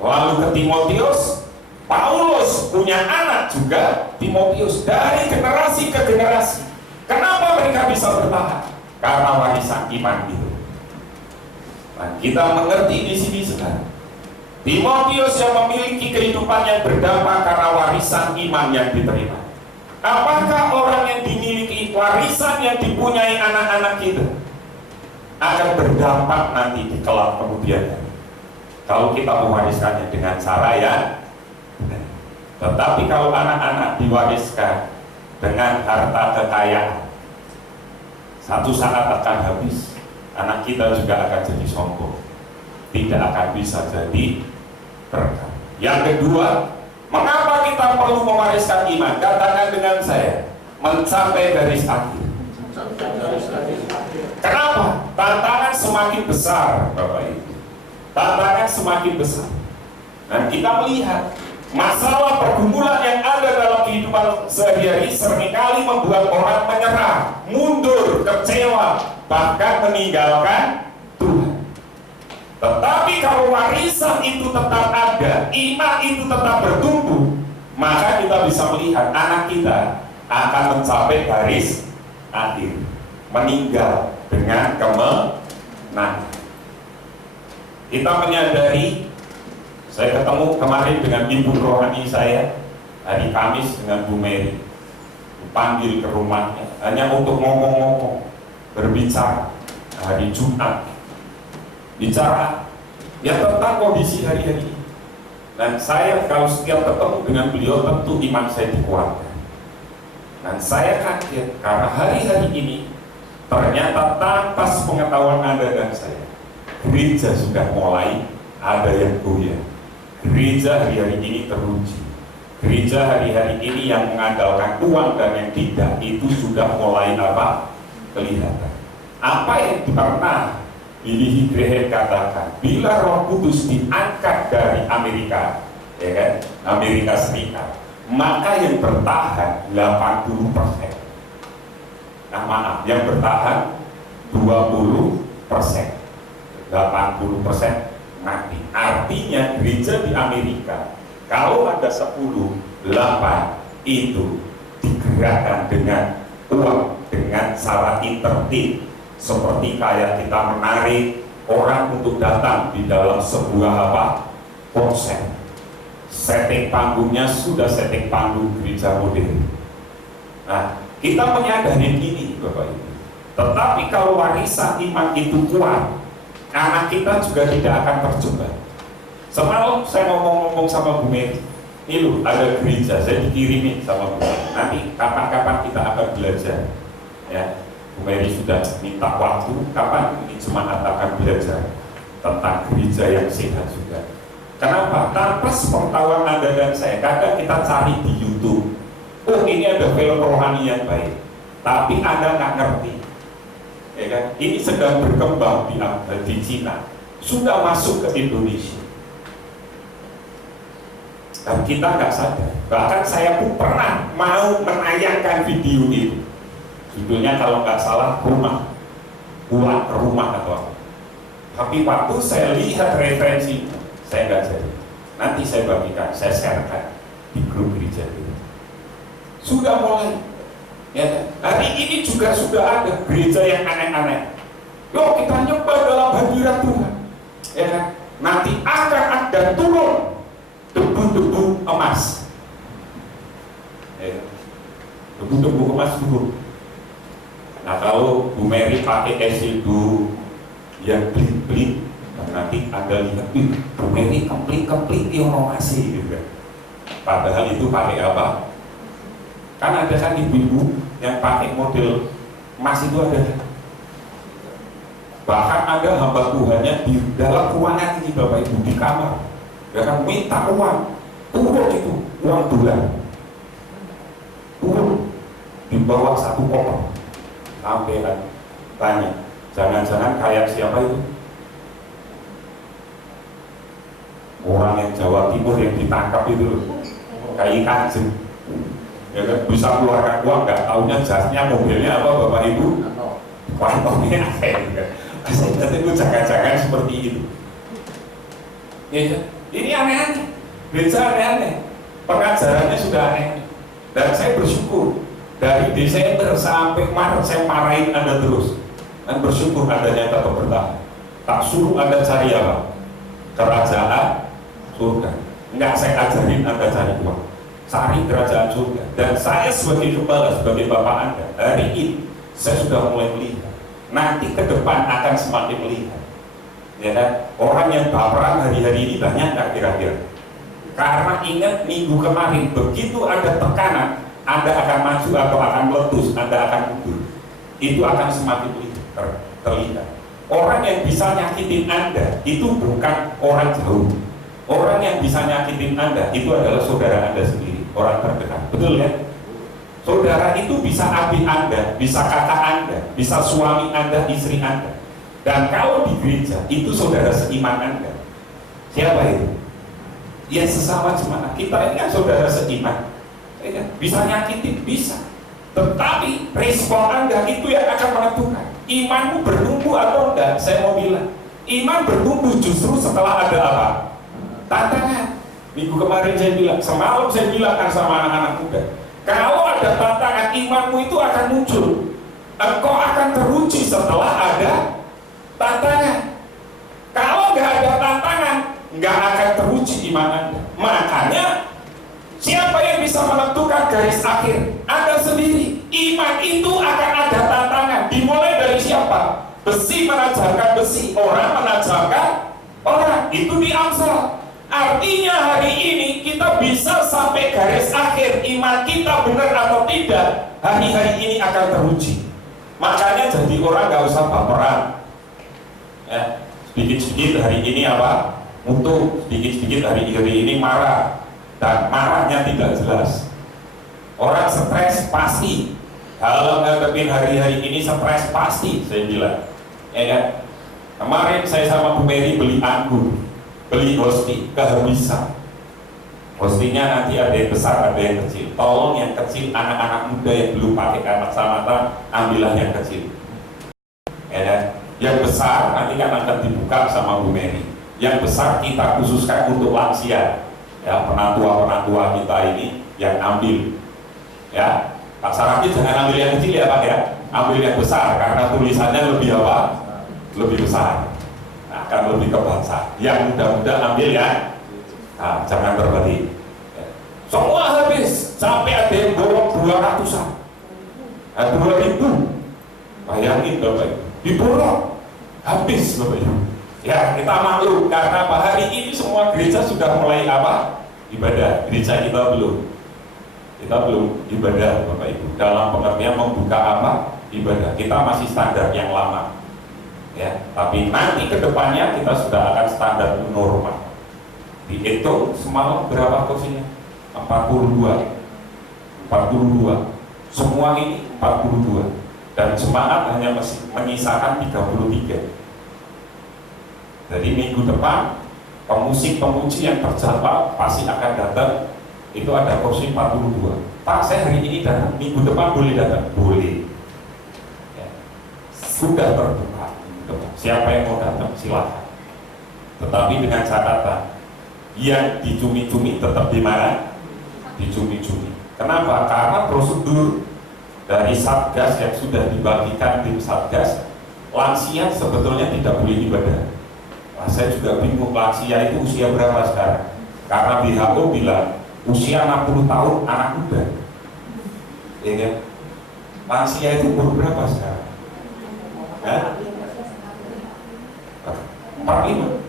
Lalu ke Timotius, Paulus punya anak juga, Timotius, dari generasi ke generasi. Kenapa mereka bisa bertahan? Karena warisan iman itu. Nah, kita mengerti di sini sekarang Timotius yang memiliki kehidupan yang berdampak karena warisan iman yang diterima. Apakah orang yang dimiliki warisan yang dipunyai anak-anak kita akan berdampak nanti di kelak kemudian hari? Kalau kita mewariskannya dengan cara yang benar. Tetapi kalau anak-anak diwariskan dengan harta kekayaan, satu saat akan habis. Anak kita juga akan jadi sombong, tidak akan bisa jadi berkah. Yang kedua, mengapa kita perlu mewariskan iman? Katakan dengan saya, mencapai garis akhir. Kenapa? Tantangan semakin besar, Bapak Ibu. Tantangan semakin besar. Dan kita melihat masalah pergumulan yang ada dalam kehidupan sehari-hari seringkali membuat orang menyerah, mundur, kecewa, bahkan meninggalkan Tuhan. Tetapi kalau warisan itu tetap ada, iman itu tetap bertumbuh, maka kita bisa melihat anak kita akan mencapai garis akhir, meninggal dengan kemenangan. Kita menyadari, saya ketemu kemarin dengan ibu rohani saya hari Kamis dengan Bu Mary, panggil ke rumahnya hanya untuk ngomong-ngomong, berbicara. Hari Jumat bicara ya tentang kondisi hari-hari ini. Dan saya kalau setiap ketemu dengan beliau tentu iman saya dikuatkan. Dan saya kaget karena hari-hari ini ternyata tanpa sepengetahuan Anda dan saya, gereja sudah mulai ada yang goyah. Gereja hari-hari ini teruji. Gereja hari-hari ini yang mengandalkan uang dan yang tidak itu sudah mulai kelihatan. Apa yang pernah Billy Graham katakan, bila Roh Kudus diangkat dari Amerika, ya kan, Amerika Serikat, maka yang bertahan 80%. Nah maaf, yang bertahan 20%, 80% mati. Artinya gereja di Amerika, kalau ada 10, 8 itu digerakkan dengan uang, dengan cara internetip, seperti kayak kita menarik orang untuk datang di dalam sebuah konser. Setting panggungnya sudah setting panggung gereja modern. Nah, kita menyadari ini, Bapak Ibu. Tetapi kalau warisan iman itu kuat, anak kita juga tidak akan terjebak. Semalam saya ngomong-ngomong sama Bu Mary, ini loh ada gereja, saya dikirimin sama Bu Mary. Nanti kapan-kapan kita akan belajar, ya. Bu Mary sudah minta waktu, kapan ini jemaat akan belajar tentang gereja yang sehat juga. Kenapa? Tanpa sepengetahuan Anda dan saya, kadang kita cari di YouTube, oh ini ada film rohani yang baik, tapi Anda nggak ngerti, ya kan? Ini sedang berkembang di Cina, sudah masuk ke Indonesia, dan kita nggak sadar. Bahkan saya pun pernah mau menayangkan video itu. Judulnya kalau nggak salah rumah atau apa. Tapi waktu saya lihat referensi, saya nggak jadi. Nanti saya bagikan, saya sharekan di grup gereja itu. Sudah mulai. Ya, hari ini juga sudah ada gereja yang aneh-aneh. Yuk kita nyembah dalam hadirat Tuhan. Ya kan? Nanti akan ada turun debu-debu emas. Ya. Debu-debu emas turun. Nah kalau Bu Mary pakai esidu yang pelit-pelit, nanti Anda lihat, Bu Mary kemplit inovasi juga. Padahal itu pakai apa? Kan ada kan ibu-ibu yang pakai model emas itu ada. Bahkan ada hamba Tuhannya di dalam ruangan ini Bapak Ibu di kamar, ya kan minta uang, turun itu uang dolar, turun dibawa satu koper. Sampai kan tanya, jangan-jangan kayak siapa itu? Orang yang Jawa Timur yang ditangkap itu, kayak Kanjeng, ya kan bisa keluarkan uang, nggak taunya jasnya, mobilnya apa Bapak Ibu? Kantongnya kayak, saya itu jangan-jangan seperti itu. Ya, ini aneh-aneh, gereja aneh-aneh, pengajarannya sudah aneh, dan saya bersyukur. Dari Desember sampai Maret saya marahin Anda terus, dan bersyukur adanya tetap bertahan. Tak suruh Anda cari apa? Kerajaan surga. Enggak saya ajarin Anda cari uang, cari kerajaan surga. Dan saya sebagai kepala, sebagai bapak Anda, hari ini saya sudah mulai melihat. Nanti ke depan akan semakin melihat. Ya kan? Orang yang baperan hari-hari ini banyak nggak kira-kira? Karena ingat minggu kemarin, begitu ada tekanan, Anda akan maju atau akan meletus, Anda akan mundur. Itu akan semakin terlihat. Orang yang bisa nyakitin Anda itu bukan orang jauh. Orang yang bisa nyakitin Anda itu adalah saudara Anda sendiri, orang terdekat. Betul ya? Saudara itu bisa adik Anda, bisa kakak Anda, bisa suami Anda, istri Anda. Dan kalau di gereja itu saudara seiman Anda. Siapa itu? Ya sesama jemaat. Kita ini kan saudara seiman. Bisa nyakitin, bisa. Tetapi respon Anda itu yang akan menentukan imanmu bertumbuh atau enggak. Saya mau bilang, iman bertumbuh justru setelah ada apa? Tantangan. Minggu kemarin saya bilang, semalam saya bilang kan sama anak-anak muda, kalau ada tantangan, imanmu itu akan muncul. Engkau akan teruji setelah ada tantangan. Kalau nggak ada tantangan, nggak akan teruji iman Anda. Makanya siapa yang bisa menentukan garis akhir? Anda sendiri. Iman itu akan ada tantangan. Dimulai dari siapa? Besi menajarkan besi, orang menajarkan orang. Itu di Amsal. Artinya hari ini kita bisa sampai garis akhir. Iman kita benar atau tidak, hari-hari ini akan teruji. Makanya jadi orang nggak usah baperan. Ya, sedikit-sedikit hari ini apa? Untuk sedikit-sedikit hari ini marah. Dan marahnya tidak jelas. Orang stres pasti. Kalau ngadepin hari-hari ini stres pasti, saya bilang. Ya kan? Kemarin saya sama Bu Mary beli anggur, beli hosti, kehabisan. Hostinya nanti ada yang besar, ada yang kecil. Tolong yang kecil, anak-anak muda yang belum pakai kacamata, ambillah yang kecil. Ya kan? Yang besar nanti kan akan dibuka sama Bu Mary. Yang besar kita khususkan untuk lansia. Ya, penatua-penatua kita ini yang ambil. Ya, Pak Saraki jangan ambil yang kecil ya Pak ya, ambil yang besar karena tulisannya lebih apa? Lebih besar, nah, akan lebih kebaca. Yang muda-muda ambil ya, nah, jangan berbagi. Semua habis, sampai ada yang borong 200-an, 2.000. Bayangin Bapak Ibu, diborong, habis Bapak Ibu. Ya kita maklum karena apa? Hari ini semua gereja sudah mulai apa? Ibadah. Gereja kita belum. Kita belum ibadah Bapak Ibu. Dalam pengertian membuka apa? Ibadah. Kita masih standar yang lama. Ya, tapi nanti kedepannya kita sudah akan standar normal. Dihitung semalam berapa kursinya? 42. Semua ini 42. Dan jemaat hanya menyisakan 33. Jadi minggu depan pemusik-pemuji yang terjadwal pasti akan datang. Itu ada kursi 42. Pak, saya hari ini datang, minggu depan boleh datang? Boleh. Ya. Sudah terbuka. Siapa yang mau datang silakan. Tetapi dengan catatan, yang dicumi-cumi tetap di mana? Dicumi-cumi. Kenapa? Karena prosedur dari Satgas yang sudah dibagikan tim Satgas, lansia sebetulnya tidak boleh ibadah. Nah, saya juga bingung lansia itu usia berapa sekarang? Karena WHO bilang usia 60 tahun anak muda. Ya kan? Lansia itu umur berapa sekarang? 45.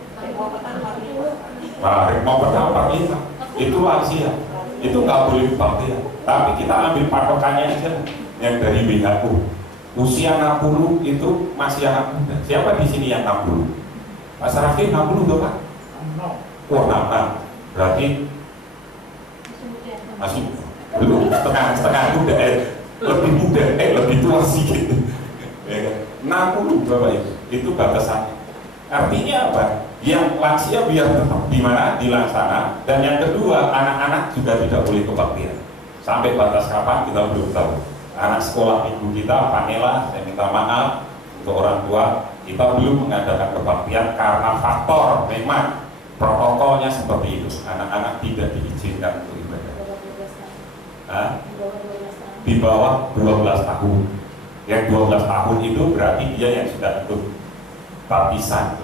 Mau bertambah 45. Itu lansia. Itu nggak boleh dibaktikan. Tapi kita ambil patokannya aja yang dari WHO. Usia 60 itu masih anak muda. Siapa di sini yang 60? Pak Saraki 60 tuh Pak? Wah 66. Berarti masih belum setengah muda, lebih muda, lebih tua sedikit. 60 Bapak itu batasannya. Artinya apa? Yang lansia biar tetap di mana? Di laksana. Dan yang kedua, anak-anak juga tidak boleh kebaktian. Sampai batas kapan kita belum tahu. Anak sekolah minggu kita, Panela, saya minta maaf untuk orang tua, kita belum mengadakan kebaktian karena faktor memang protokolnya seperti itu. Anak-anak tidak diizinkan untuk ibadah. Di bawah 12 tahun. Yang 12 tahun itu berarti dia yang sudah ikut baptisan.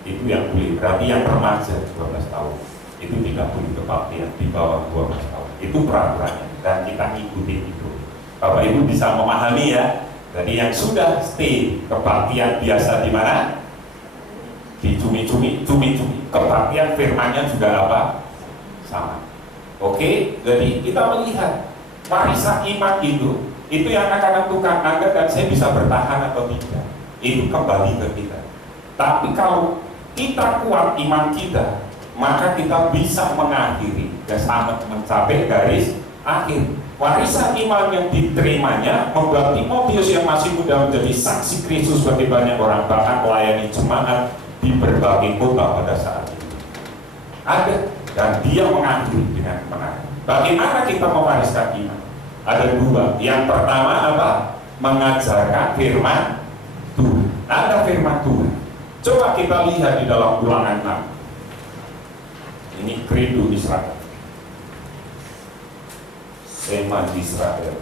Itu yang boleh. Berarti yang remaja 12 tahun. itu tidak boleh kebaktian di bawah 12 tahun. Itu peraturannya dan kita ikuti itu. Bapak Ibu bisa memahami ya. Jadi yang sudah stay kebaktian biasa di mana? Di cumi-cumi. Kebaktian firmannya juga apa? Sama. Oke, jadi kita melihat warisan iman itu yang akan menentukan Anda dan saya bisa bertahan atau tidak. Itu kembali ke kita. Tapi kalau kita kuat iman kita, maka kita bisa mengakhiri dan sampai mencapai garis akhir. Warisan iman yang diterimanya membuat Timotius yang masih muda menjadi saksi Kristus bagi banyak orang, bahkan melayani jemaat di berbagai kota pada saat itu. Ada, dan dia mengakhiri dengan kemenangan. Bagaimana kita mewariskan iman? Ada dua. Yang pertama apa? Mengajarkan firman Tuhan. Ada firman Tuhan. Coba kita lihat di dalam Ulangan 6. Ini credo Israel. Sema Israel.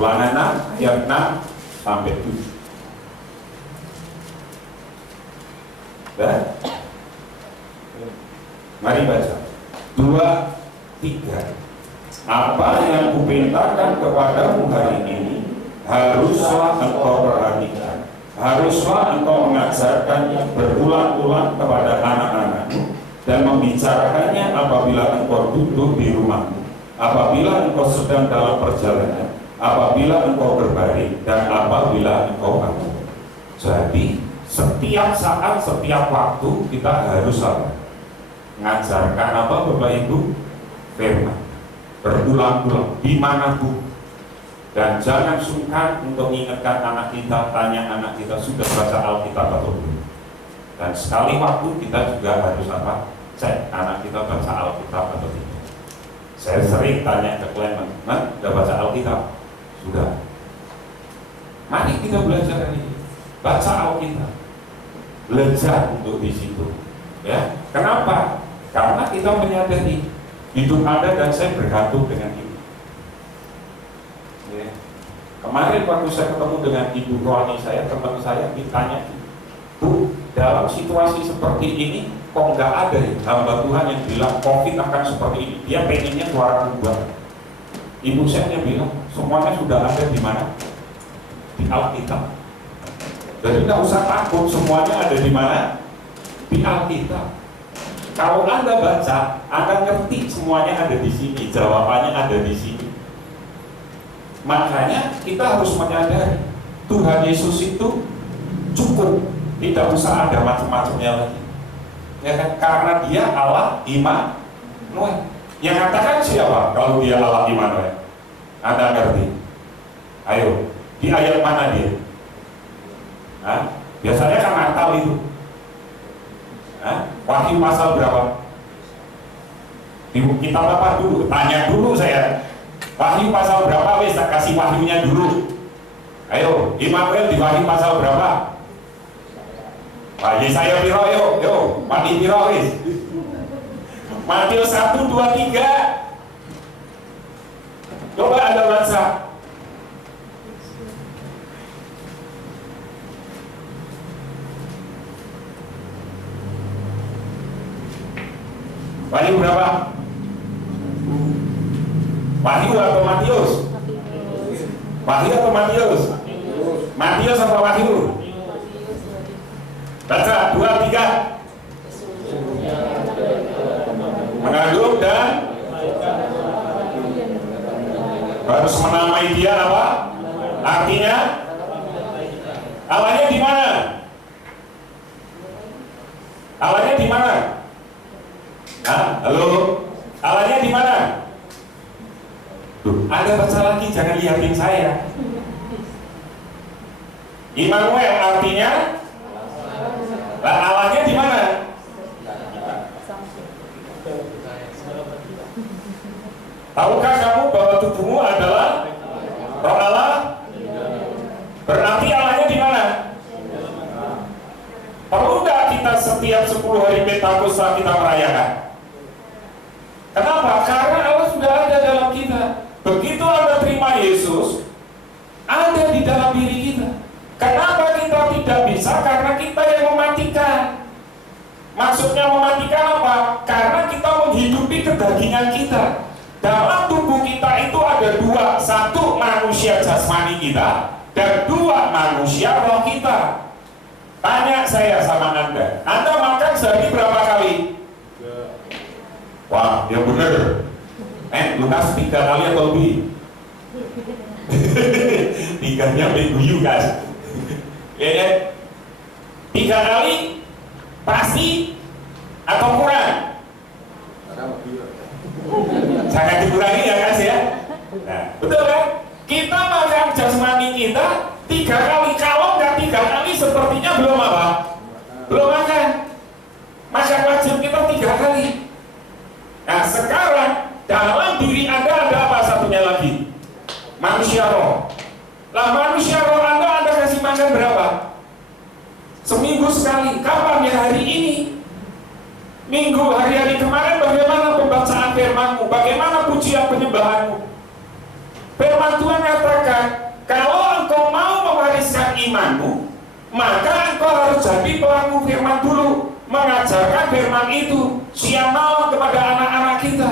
Ulangan 6 ayat 6 sampai 7. Dan mari baca 2, 3. Apa yang kuperintahkan kepadamu hari ini haruslah engkau perhatikan, haruslah engkau mengajarkannya berulang-ulang kepada anak-anakmu dan membicarakannya apabila engkau duduk di rumahmu, apabila engkau sedang dalam perjalanan, apabila engkau berbaring, dan apabila engkau bangun. Jadi setiap saat, setiap waktu kita harus mengajarkan apa Bapak Ibu? Firman berulang-ulang dimanapun. Dan jangan sungkan untuk mengingatkan anak kita, tanya anak kita sudah baca Alkitab atau belum. Dan sekali waktu kita juga harus cek anak kita baca Alkitab atau tidak. Saya sering tanya ke Clement, sudah baca Alkitab? Sudah. Mari kita belajar ini, baca Alkitab, belajar untuk di situ. Ya, kenapa? Karena kita menyadari hidup Anda dan saya bergantung dengan ini. Ya. Kemarin waktu saya ketemu dengan ibu rohani saya, teman saya ditanya, Bu, dalam situasi seperti ini kok nggak ada ya hamba Tuhan yang bilang COVID akan seperti ini? Dia pengennya suara kubah. Ibu saya bilang semuanya sudah ada di mana? Di Alkitab. Jadi tidak usah takut, semuanya ada di mana? Di Alkitab. Kalau Anda baca, Anda ngerti semuanya ada di sini, jawabannya ada di sini. Makanya kita harus menyadari Tuhan Yesus itu cukup, tidak usah ada macam-macamnya lagi. Ya kan? Karena dia Allah Immanuel. Yang katakan siapa kalau dia Allah Immanuel? Anda ngerti? Ayo, di ayat mana dia? Hah? Biasanya kan Natal itu. Hah? Wahyu pasal berapa? Ibu kita apa dulu? Tanya dulu saya. Wahyu pasal berapa? Wes tak kasih wahyunya dulu. Ayo, Immanuel di Wahyu pasal berapa? Pak Yesaya piro yo, mati piro wis. Matius 1, 2, 3. Coba Anda baca. Wahyu berapa? Wahyu atau Matius? Wahyu atau Matius? Matius atau Wahyu? Baca 2, 3. Mengagum dan harus menamai dia apa? Artinya Allahnya di mana? Allahnya di mana? Nah, halo, Allahnya di mana? Anda baca lagi, jangan lihatin saya. Immanuel artinya, nah, Allahnya di mana? Tahukah kamu bahwa tubuhmu adalah Roh Allah? Berarti Allahnya di mana? Perlu nggak kita setiap 10 hari Pentakosta kita merayakan? Kenapa? Karena Allah sudah ada dalam kita. Begitu Anda terima Yesus, ada di dalam diri kita. Kenapa kita tidak bisa? Karena kita yang mematikan. Maksudnya mematikan apa? Karena kita menghidupi kedagingan kita. Dalam tubuh kita itu ada dua, satu manusia jasmani kita, dan dua manusia roh kita. Tanya saya sama Anda makan sehari berapa kali? Wah, ya bener. Lunas 3 kali atau lebih? 3-nya minggu guys. Ya kan? 3 kali pasti atau kurang? Jangan dikurangi ya guys ya. Nah, betul kan? Kita makan jasmani kita 3 kali, kalau nggak 3 kali sepertinya belum apa? Belum makan. Makan wajib kita 3 kali. Nah sekarang dalam diri Anda ada apa satunya lagi? Manusia roh. Lah manusia roh Anda kasih makan berapa? Seminggu sekali. Kapan ya? Hari ini. Minggu, hari-hari kemarin bagaimana pembacaan firman-Mu? Bagaimana pujian penyembahan-Mu? Firman Tuhan katakan, kalau engkau mau mewariskan iman-Mu, maka engkau harus jadi pelaku firman dulu, mengajarkan firman itu siang malam kepada anak-anak kita.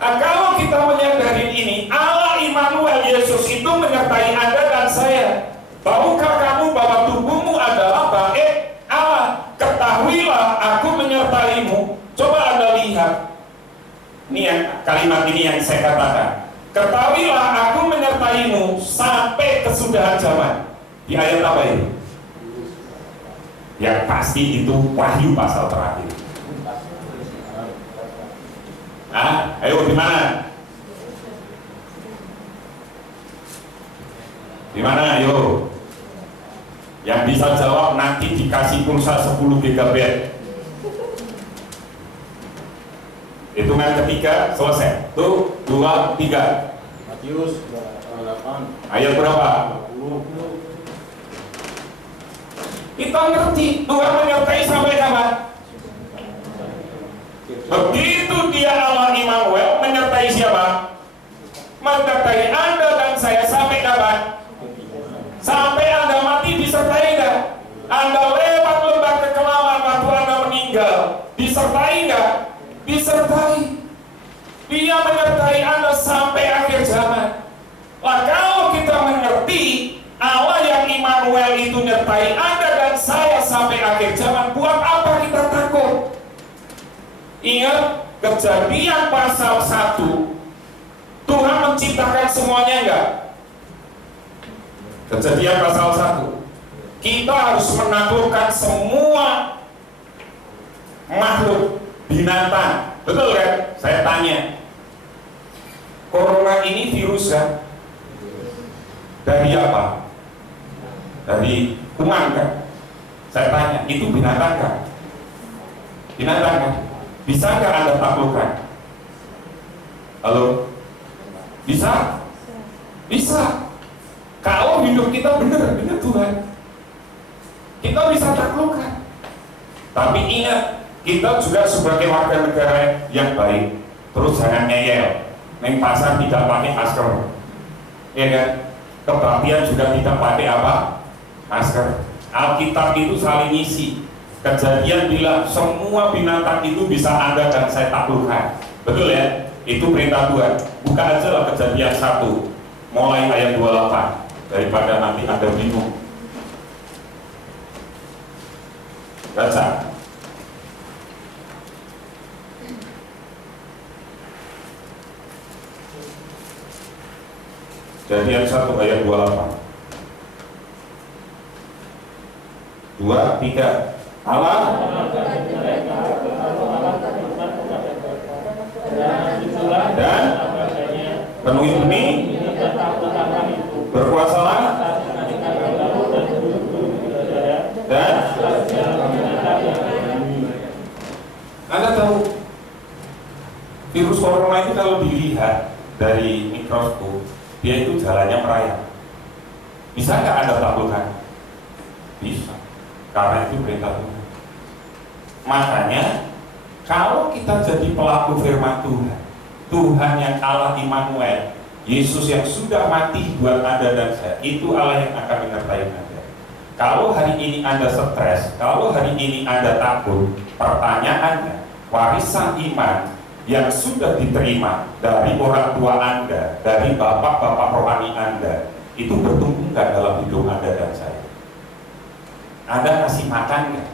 Nah, kalau kita menyadari ini, Allah Immanuel Yesus itu menyertai Anda dan saya. Tahukah kamu bahwa tubuhmu adalah bait Allah? Ketahuilah aku menyertaimu. Coba Anda lihat. Ini yang kalimat ini yang saya katakan. Ketahuilah aku menyertaimu sampai kesudahan zaman. Di ayat apa ini? Yang pasti itu Wahyu pasal terakhir. Ayo di mana? Di mana? Ayo. Yang bisa jawab nanti dikasih pulsa 10 GB. Hitungan ketiga selesai. Tuh 2, 3. Matius 8 ayat berapa? 20. Kita ngerti Tuhan menyertai sampai kapan? Begitu dia Allah Immanuel menyertai siapa? Menyertai Anda dan saya sampai kapan? Sampai Anda mati disertai enggak? Anda lewat lembah kekelaman waktu Anda meninggal, disertai enggak? Disertai. Dia menyertai Anda sampai akhir zaman. Lah kalau kita mengerti Allah yang Immanuel itu menyertai Anda dan saya sampai akhir zaman, buat apa kita takut? Ingat Kejadian pasal 1, Tuhan menciptakan semuanya enggak? Kejadian pasal 1, kita harus menaklukkan semua makhluk binatang. Betul kan? Saya tanya, corona ini virus kan? Dari apa? Dari kuman kan? Saya tanya, itu binatang kan? Binatang kan? Bisa nggak Anda taklukkan? Halo? Bisa? Bisa. Kalau hidup kita benar Tuhan, kita bisa taklukkan. Tapi ingat, kita juga sebagai warga negara yang baik, terus jangan ngeyel. Neng pasar tidak pakai masker, ya kan? Kebaktian juga tidak pakai apa? Masker. Alkitab itu saling isi. Kejadian bilang semua binatang itu bisa Anda dan saya taklukkan. Betul ya? Itu perintah Tuhan. Buka aja lah Kejadian 1 mulai ayat 28 daripada nanti Anda bingung. Baca. Kejadian 1 ayat 28. 2, 3. Allah dan penuhi bumi, berkuasalah dan Anda tahu virus corona itu kalau dilihat dari mikroskop, dia itu jalannya merayap. Bisa nggak Anda taklukkan? Bisa, karena itu perintah Tuhan. Makanya kalau kita jadi pelaku firman Tuhan, Tuhan yang Allah Immanuel, Yesus yang sudah mati buat Anda dan saya, itu Allah yang akan menyertai Anda. Kalau hari ini Anda stres, kalau hari ini Anda takut, pertanyaannya, warisan iman yang sudah diterima dari orang tua Anda, dari bapak-bapak rohani Anda, itu bertumbuh nggak dalam hidup Anda dan saya? Anda kasih makannya.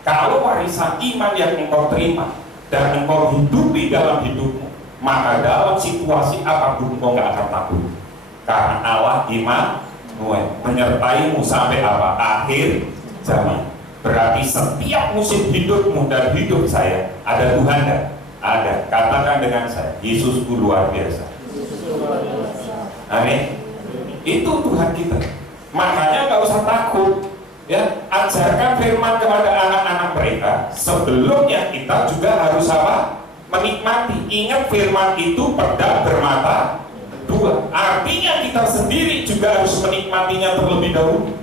Kalau warisan iman yang engkau terima dan engkau hidupi dalam hidupmu, maka dalam situasi apapun engkau nggak akan takut. Karena Allah Immanuel menyertaimu sampai apa? Akhir zaman. Berarti setiap musim hidupmu dan hidup saya ada Tuhan kan? Ada. Katakan dengan saya, Yesusku luar biasa. Amin. Itu Tuhan kita. Makanya nggak usah takut. Ya, ajarkan firman kepada anak-anak mereka. Sebelumnya kita juga harus apa? Menikmati. Ingat firman itu pedang bermata dua. Artinya kita sendiri juga harus menikmatinya terlebih dahulu.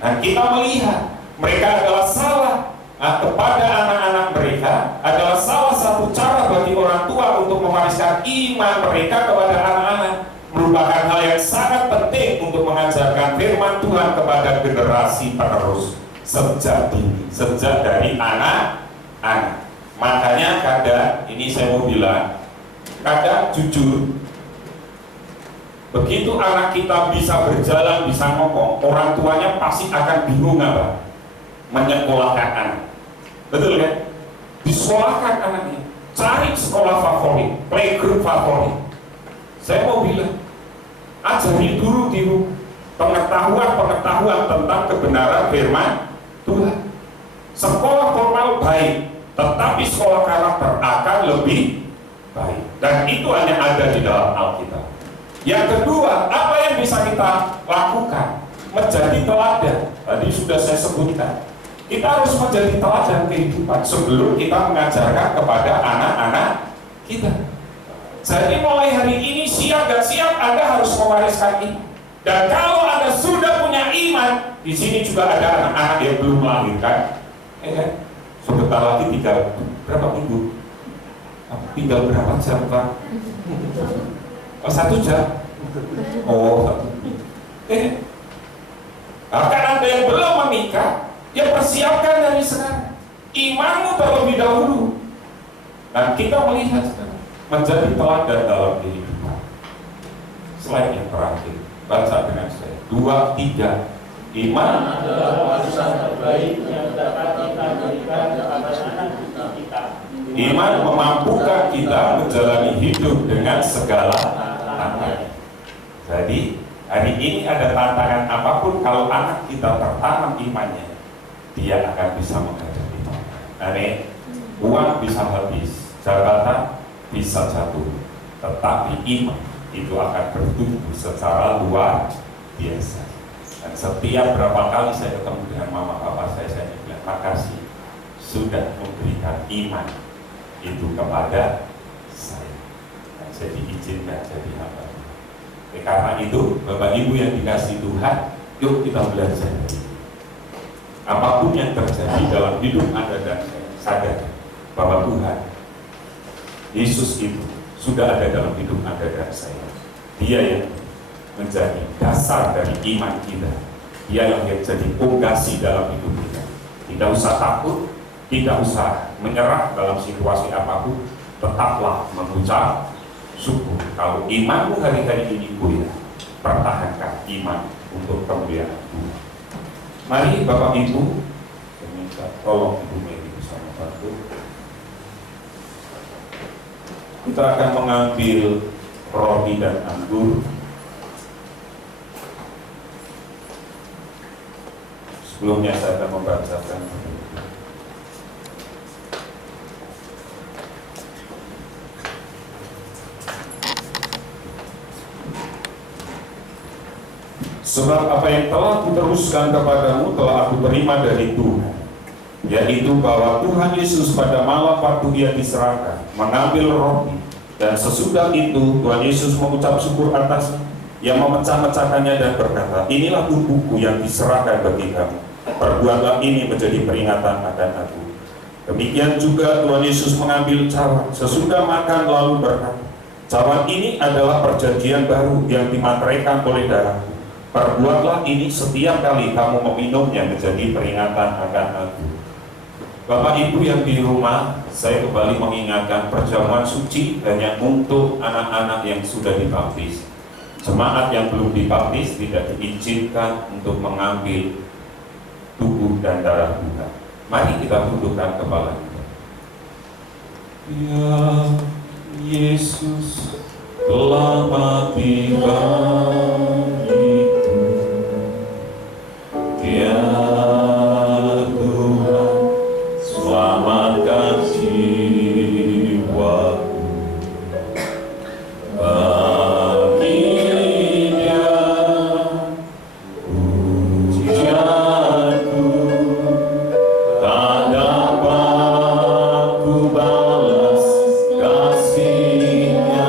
Nah, kita melihat mereka adalah salah. Nah, kepada anak-anak mereka adalah salah satu cara bagi orang tua untuk mewariskan iman mereka kepada anak-anak. Merupakan hal yang sangat penting untuk mengajarkan firman Tuhan kepada generasi penerus sejak dini, sejak dari anak-anak. Makanya kadang, ini saya mau bilang, kadang jujur, begitu anak kita bisa berjalan, bisa ngomong, orang tuanya pasti akan bingung apa? Menyekolahkan anak. Betul kan? Disekolahkan anaknya, cari sekolah favorit, playgroup favorit. Saya mau bilang, ajari dulu di pengetahuan tentang kebenaran firman Tuhan. Sekolah formal baik, tetapi sekolah karakter akan lebih baik. Dan itu hanya ada di dalam Alkitab. Yang kedua, apa yang bisa kita lakukan? Menjadi teladan. Tadi sudah saya sebutkan. Kita harus menjadi teladan kehidupan sebelum kita mengajarkan kepada anak-anak kita. Jadi mulai hari ini siap dan siap Anda harus mewariskan ini. Dan kalau Anda sudah punya iman, di sini juga ada anak-anak yang belum melahirkan, kan? Sebentar lagi tinggal berapa minggu? Tinggal berapa jam, Pak? Oh, 1 jam. Oh, 1. Bahkan Anda yang belum menikah, ya persiapkan dari sekarang. Imanmu terlebih dahulu. Dan kita melihat sekarang menjadi teladan dalam kehidupan. Slide yang terakhir, baca dengan saya. 2, 3. Iman adalah warisan terbaik yang dapat kita berikan kepada anak kita. Iman memampukan kita menjalani hidup dengan segala tantangan. Jadi hari ini ada tantangan apapun, kalau anak kita tertanam imannya, dia akan bisa menghadapi. Amin. Uang bisa habis, jabatan bisa jatuh, tetapi iman itu akan bertumbuh secara luar biasa. Dan setiap berapa kali saya ketemu dengan mama papa saya bilang, makasih sudah memberikan iman itu kepada saya. Dan saya diizinkan jadi hamba. Karena itu, Bapak Ibu yang dikasih Tuhan, yuk kita belajar. Apapun yang terjadi dalam hidup Anda dan saya, sadar bahwa Tuhan Yesus itu sudah ada dalam hidup Anda dan saya. Dia yang menjadi dasar dari iman kita. Dia yang menjadi fondasi dalam hidup kita. Tidak usah takut, tidak usah menyerah dalam situasi apapun. Tetaplah mengucap syukur. Kalau imanmu hari-hari ini goyah, pertahankan iman untuk kemuliaan Tuhan. Mari Bapak Ibu, saya minta tolong Ibu Mary bersama bantu. Kita akan mengambil roti dan anggur. Sebelumnya saya akan membacakan. Sebab apa yang telah kuteruskan kepadamu telah aku terima dari Tuhan, yaitu bahwa Tuhan Yesus pada malam waktu Dia diserahkan mengambil roti, dan sesudah itu Tuhan Yesus mengucap syukur atasnya, Ia memecah-mecahkannya dan berkata, inilah tubuhku yang diserahkan bagi kamu, perbuatlah ini menjadi peringatan akan aku. Demikian juga Tuhan Yesus mengambil cawan sesudah makan lalu berkata, cawan ini adalah perjanjian baru yang dimateraikan oleh darahku. Perbuatlah ini setiap kali kamu meminumnya menjadi peringatan akan aku. Bapak Ibu yang di rumah, saya kembali mengingatkan perjamuan suci hanya untuk anak-anak yang sudah dibaptis. Jemaat yang belum dibaptis tidak diizinkan untuk mengambil tubuh dan darah Tuhan. Mari kita tundukkan kepala kita. Ya Yesus telah mati bagiku. Ya Tuhan, selamatkan jiwaku. Baginya pujianku tak dapat ku balas kasihnya.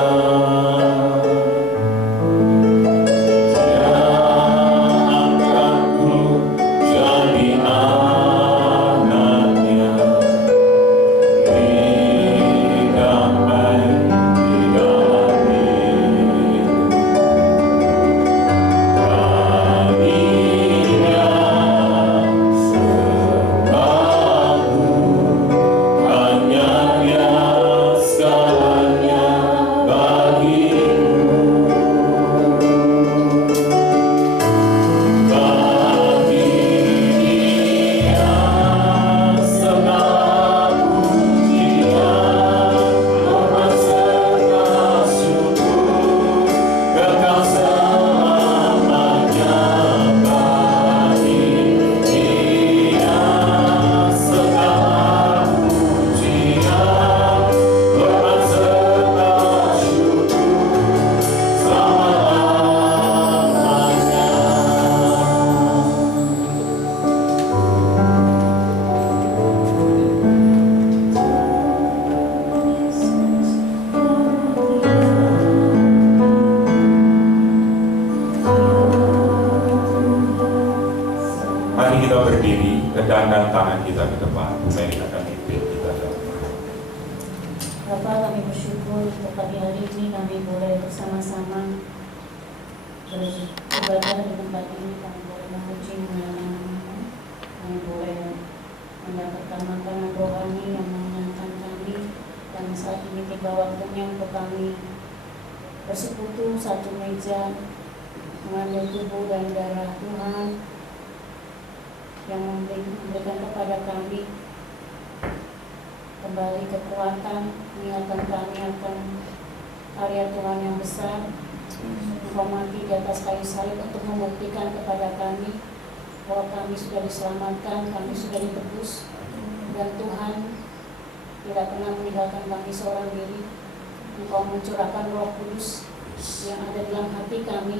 Kedangkan tangan kita ke depan, mari kita pimpin kita doa. Bapak, kami bersyukur untuk pagi hari ini kami boleh bersama-sama beribadah di tempat ini. Kami boleh memuji nama-Mu, kami boleh mendapatkan makanan rohani yang menyenangkan kami, dan saat ini tiba waktunya untuk kami bersekutu satu meja mengambil tubuh dan darah Tuhan yang memberikan kepada kami kembali kekuatan, mengingatkan kami akan karya Tuhan yang besar, Engkau mati di atas kayu salib untuk membuktikan kepada kami bahwa kami sudah diselamatkan, kami sudah ditebus, dan Tuhan tidak pernah meninggalkan kami seorang diri. Engkau mencurahkan Roh Kudus yang ada dalam hati kami.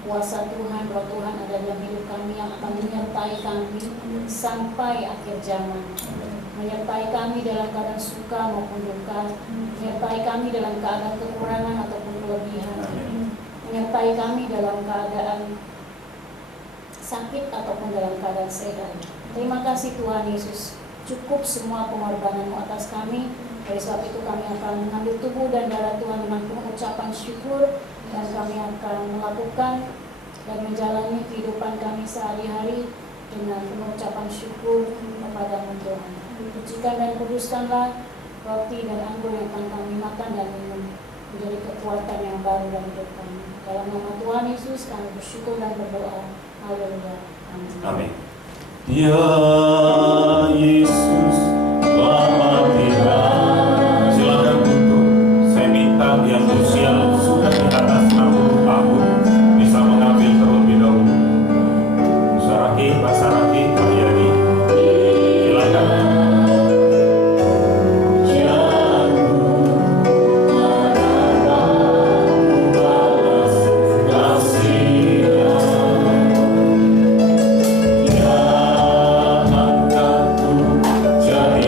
Kuasa Tuhan, Roh Tuhan ada dalam hidup kami yang akan menyertai kami sampai akhir zaman. Menyertai kami dalam keadaan suka maupun duka, menyertai kami dalam keadaan kekurangan ataupun kelebihan, menyertai kami dalam keadaan sakit ataupun dalam keadaan sehat. Terima kasih Tuhan Yesus, cukup semua pengorbanan-Mu atas kami. Oleh sebab itu kami akan mengambil tubuh dan darah Tuhan dengan penuh ucapan syukur, dan kami akan melakukan dan menjalani kehidupan kami sehari-hari dengan penuh ucapan syukur kepada-Mu Tuhan. Sucikan dan kuduskanlah roti dan anggur yang akan kami makan dan minum menjadi kekuatan yang baru dalam hidup kami. Dalam nama Tuhan Yesus kami bersyukur dan berdoa. Haleluya. Amin. Amin. Ya Yesus, selamat tinggal. Silakan duduk. Saya minta yang usia sudah di atas 60 tahun bisa mengambil terlebih dahulu. Saraki, Pak Saraki, Pak Yani, silakan. Jadi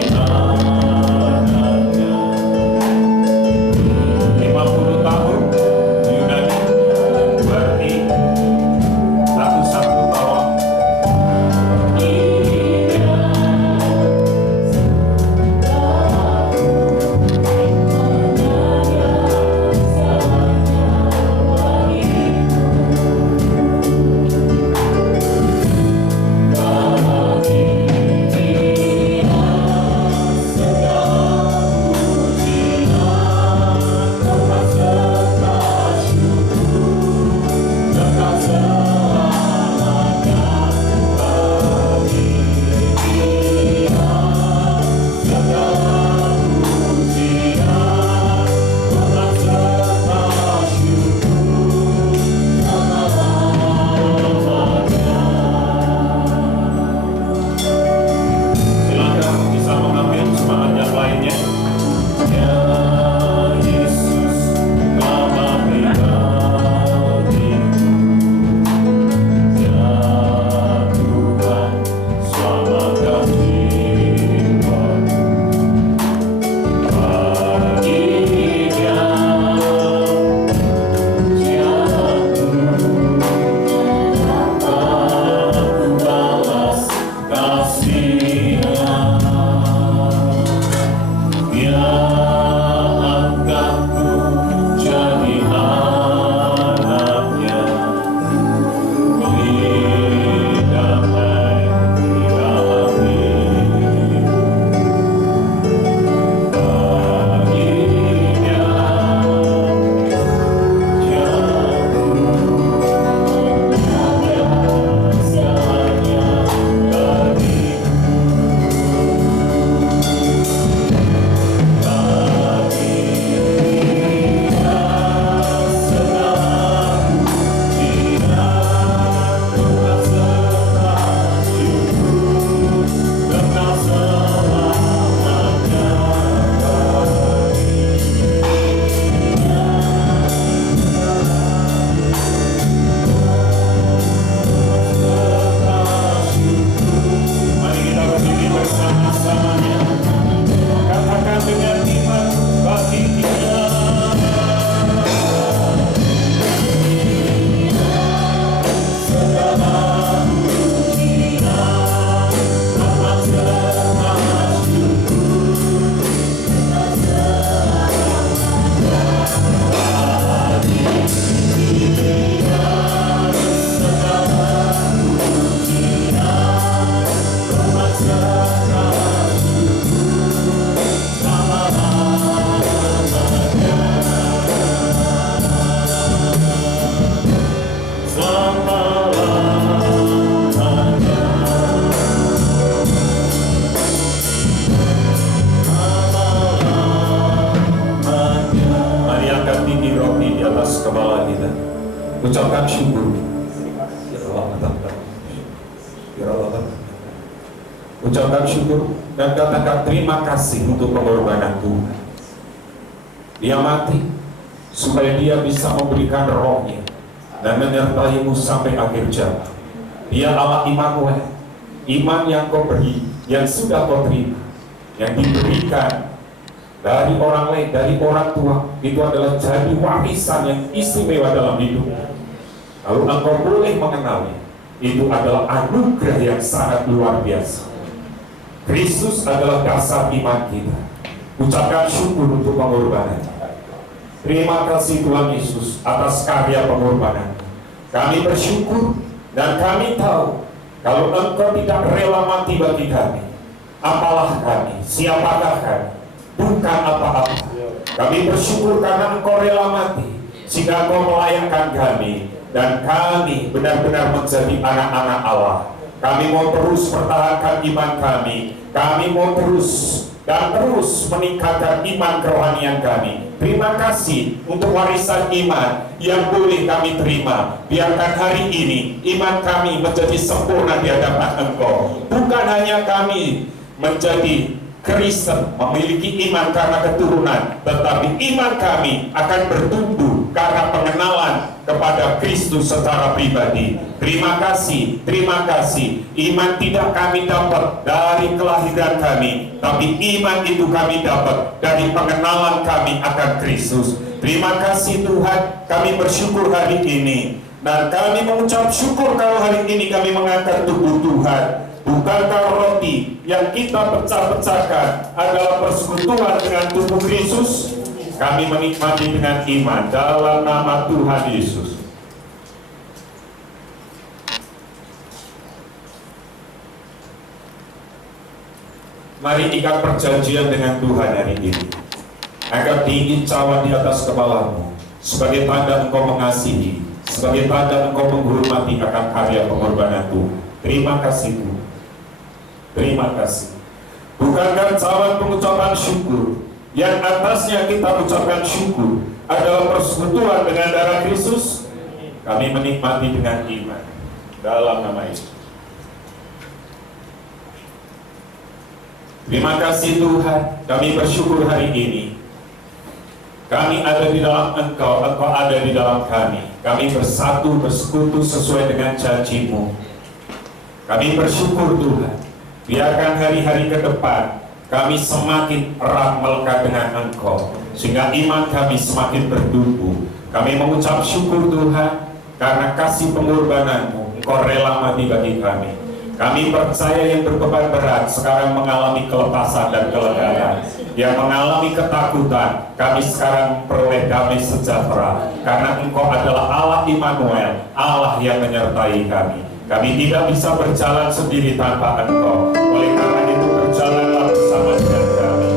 Ucapkan syukur. Ucapkan syukur dan katakan terima kasih untuk pengorbanan Tuhan. Dia mati supaya dia bisa memberikan rohnya dan menyertaimu sampai akhir zaman. Dia Allah Immanuel, iman yang kau beri, yang sudah kau terima, yang diberikan dari orang lain, dari orang tua, itu adalah jadi warisan yang istimewa dalam hidup. Kalau engkau boleh mengenalnya, itu adalah anugerah yang sangat luar biasa. Kristus adalah dasar iman kita. Ucapkan syukur untuk pengorbanan. Terima kasih Tuhan Yesus atas karya pengorbanan. Kami bersyukur dan kami tahu kalau engkau tidak rela mati bagi kami, apalah kami, siapakah kami? Bukan apa-apa. Kami bersyukur karena engkau rela mati sehingga engkau melayakkan kami, dan kami benar-benar menjadi anak-anak Allah. Kami mau terus pertahankan iman kami. Kami mau terus dan terus meningkatkan iman kerohanian kami. Terima kasih untuk warisan iman yang boleh kami terima. Biarkan hari ini iman kami menjadi sempurna di hadapan Engkau. Bukan hanya kami menjadi Kristen, memiliki iman karena keturunan, tetapi iman kami akan bertumbuh karena pengenalan kepada Kristus secara pribadi. Terima kasih, terima kasih. Iman tidak kami dapat dari kelahiran kami, tapi iman itu kami dapat dari pengenalan kami akan Kristus. Terima kasih Tuhan, kami bersyukur hari ini, dan kami mengucap syukur kalau hari ini kami mengangkat tubuh Tuhan. Bukankah roti yang kita pecah-pecahkan adalah persekutuan dengan tubuh Kristus? Kami menikmati dengan iman dalam nama Tuhan Yesus. Mari ikat perjanjian dengan Tuhan hari ini. Angkat tinggi cawan di atas kepalamu sebagai tanda engkau mengasihi, sebagai tanda engkau menghormati akan karya pengorbanan Tuhan. Terima kasih Tuhan. Terima kasih. Bukankah cawan pengucapan syukur yang atasnya kita ucapkan syukur adalah persekutuan dengan darah Kristus? Kami menikmati dengan iman dalam nama Yesus. Terima kasih Tuhan, kami bersyukur hari ini. Kami ada di dalam Engkau, Engkau ada di dalam kami. Kami bersatu, bersekutu sesuai dengan janji-Mu. Kami bersyukur Tuhan. Biarkan hari-hari ke depan kami semakin erat melekat dengan Engkau, sehingga iman kami semakin bertumbuh. Kami mengucap syukur Tuhan karena kasih pengorbanan-Mu. Engkau rela mati bagi kami. Kami percaya yang berbeban berat sekarang mengalami kelepasan dan kelegaan. Yang mengalami ketakutan, kami sekarang memperoleh damai sejahtera karena Engkau adalah Allah Immanuel, Allah yang menyertai kami. Kami tidak bisa berjalan sendiri tanpa Engkau. Oleh karena itu berjalanlah bersama dengan kami.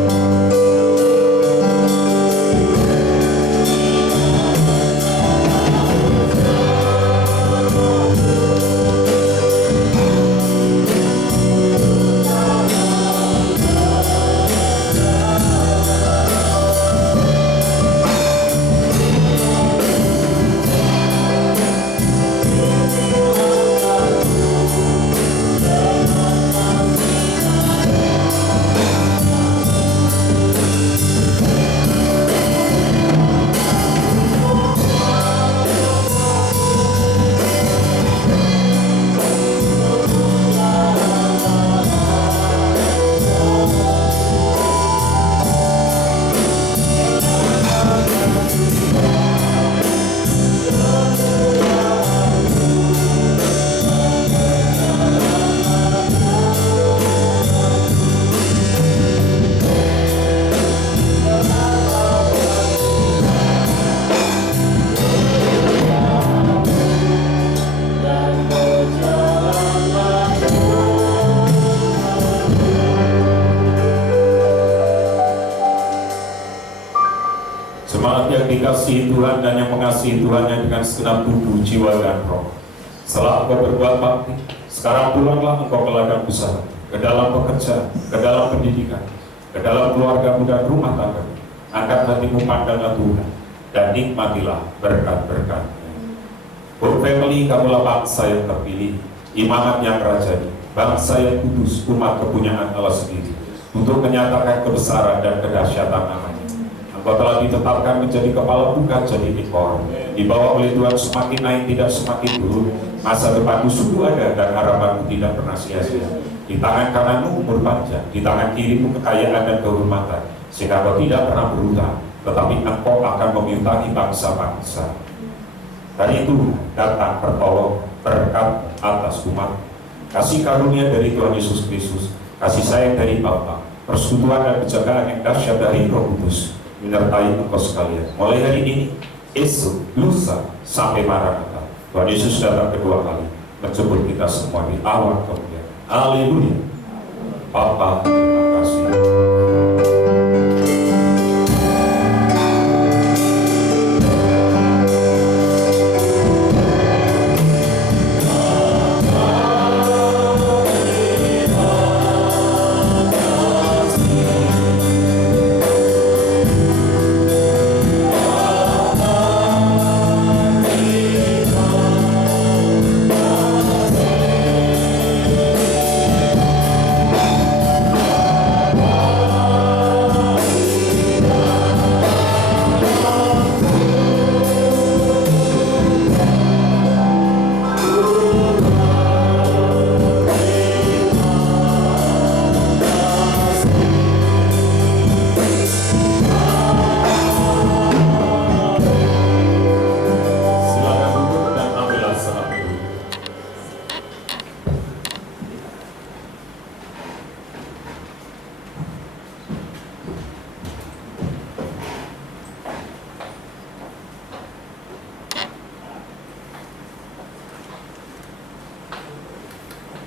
Dikasihi Tuhan dan yang mengasihi Tuhannya dengan segenap tubuh, jiwa, dan roh. Setelah engkau berbuat bakti, sekarang pulanglah engkau ke ladang usaha, ke dalam pekerjaan, ke dalam pendidikan, ke dalam keluargamu dan rumah tangga. Angkat hatimu pandanglah Tuhan dan nikmatilah berkat-berkat. For family, kamulah bangsa yang terpilih, imamat yang rajani, bangsa yang kudus, umat kepunyaan Allah sendiri, untuk menyatakan kebesaran dan kedahsyatan namanya. Engkau telah ditetapkan menjadi kepala, bukan jadi ekor. Dibawa oleh Tuhan semakin naik, tidak semakin turun. Masa depanmu sungguh ada dan harapanmu tidak pernah sia-sia. Di tangan kananmu umur panjang, di tangan kirimu kekayaan dan kehormatan, sehingga kau tidak pernah berhutang, tetapi engkau akan memintai bangsa-bangsa. Dan itu datang pertolong berkat atas umat. Kasih karunia dari Tuhan Yesus Kristus, kasih sayang dari Bapa, persekutuan dan penjagaan yang dahsyat dari Roh Kudus menyertai engkau sekalian. Mulai hari ini, esok, lusa, sampai Maranatha. Tuhan Yesus datang kedua kali, menjemput kita semua di awan kemuliaan. Haleluya. Bapa, terima kasih.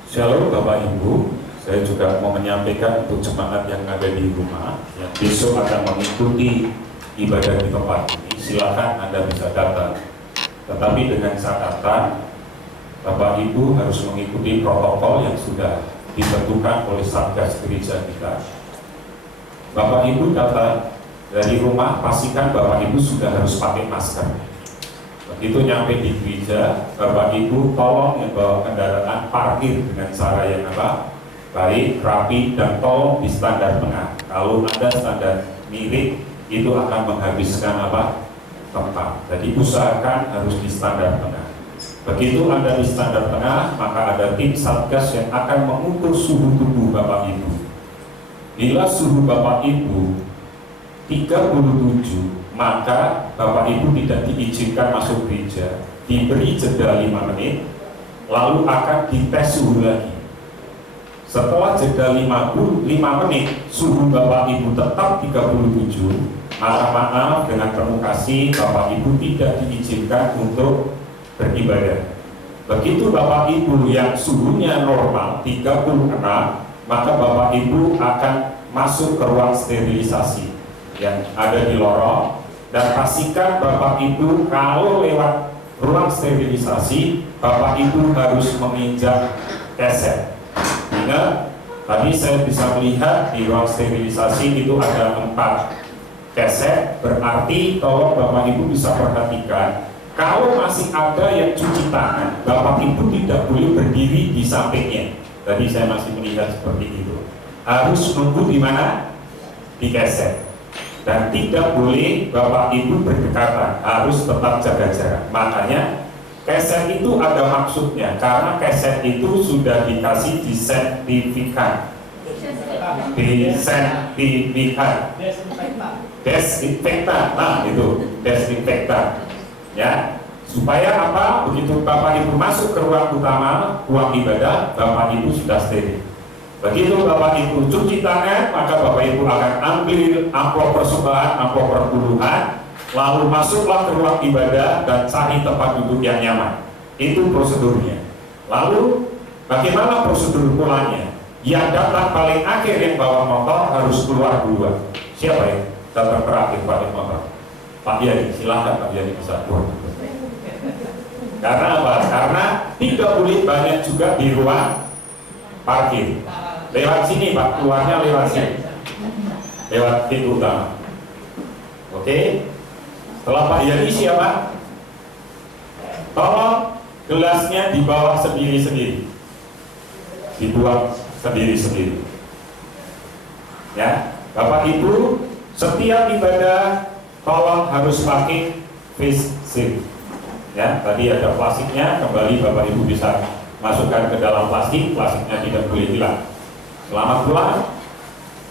Shalom Bapak Ibu, saya juga mau menyampaikan untuk jemaat yang ada di rumah yang besok akan mengikuti ibadah di tempat ini, silakan Anda bisa datang. Tetapi dengan catatan, Bapak Ibu harus mengikuti protokol yang sudah ditentukan oleh Satgas Gereja kita. Bapak Ibu datang dari rumah, pastikan Bapak Ibu sudah harus pakai masker. Begitu nyampe di gereja, Bapak Ibu tolong yang bawa kendaraan parkir dengan cara yang baik, rapi, dan tolong di standar tengah. Kalau Anda standar miring, itu akan menghabiskan tempat. Jadi usahakan harus di standar tengah. Begitu Anda di standar tengah, maka ada tim Satgas yang akan mengukur suhu tubuh Bapak Ibu. Bila suhu Bapak Ibu 37, maka Bapak Ibu tidak diizinkan masuk gereja, diberi jeda 5 menit, lalu akan dites suhu lagi. Setelah jeda 5 menit, suhu Bapak Ibu tetap 37, maka maaf dengan penuh kasih, Bapak Ibu tidak diizinkan untuk beribadah. Begitu Bapak Ibu yang suhunya normal 36, maka Bapak Ibu akan masuk ke ruang sterilisasi yang ada di lorong. Dan pastikan Bapak Ibu kalau lewat ruang sterilisasi, Bapak Ibu harus menginjak keset. Ingat, tadi saya bisa melihat di ruang sterilisasi itu ada 4 keset, berarti tolong Bapak Ibu bisa perhatikan, kalau masih ada yang cuci tangan, Bapak Ibu tidak boleh berdiri di sampingnya. Tadi saya masih melihat seperti itu. Harus nunggu di mana? Di keset. Dan tidak boleh Bapak Ibu berdekatan, harus tetap jaga jarak. Makanya keset itu ada maksudnya, karena keset itu sudah dikasih disertifikat, desinfektan, nah itu desinfektan, ya, supaya apa? Begitu Bapak Ibu masuk ke ruang utama, ruang ibadah, Bapak Ibu sudah steril. Begitu Bapak Ibu cuci tangan, maka Bapak Ibu akan ambil amplop persembahan, amplop perpuluhan, lalu masuklah ke ruang ibadah dan cari tempat duduk yang nyaman. Itu prosedurnya. Lalu bagaimana prosedur pulangnya? Yang datang paling akhir yang bawa motor harus keluar duluan. Siapa ya? Datang terakhir pakai motor. Pak Yani, silahkan Pak Yani bisa keluar. Karena apa? Karena tidak boleh banyak juga di ruang parkir. Lewat sini Pak, keluarnya lewat sini, lewat pintu utama. Oke. Setelah Pak Yani siapa? Tolong gelasnya dibawa sendiri-sendiri, dibuang sendiri-sendiri. Ya, Bapak Ibu, setiap ibadah tolong harus pakai face shield. Ya, tadi ada plastiknya, kembali Bapak Ibu bisa masukkan ke dalam plastik, plastiknya tidak boleh hilang. Selamat pulang,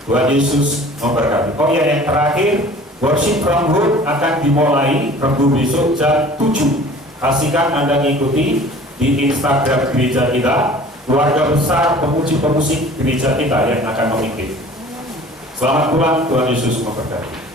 Tuhan Yesus memberkati. Oh ya, yang terakhir, worship from home akan dimulai Rabu besok jam 7. Pastikan Anda mengikuti di Instagram gereja kita, keluarga besar pemuji-pemusik gereja kita yang akan memimpin. Selamat pulang, Tuhan Yesus memberkati.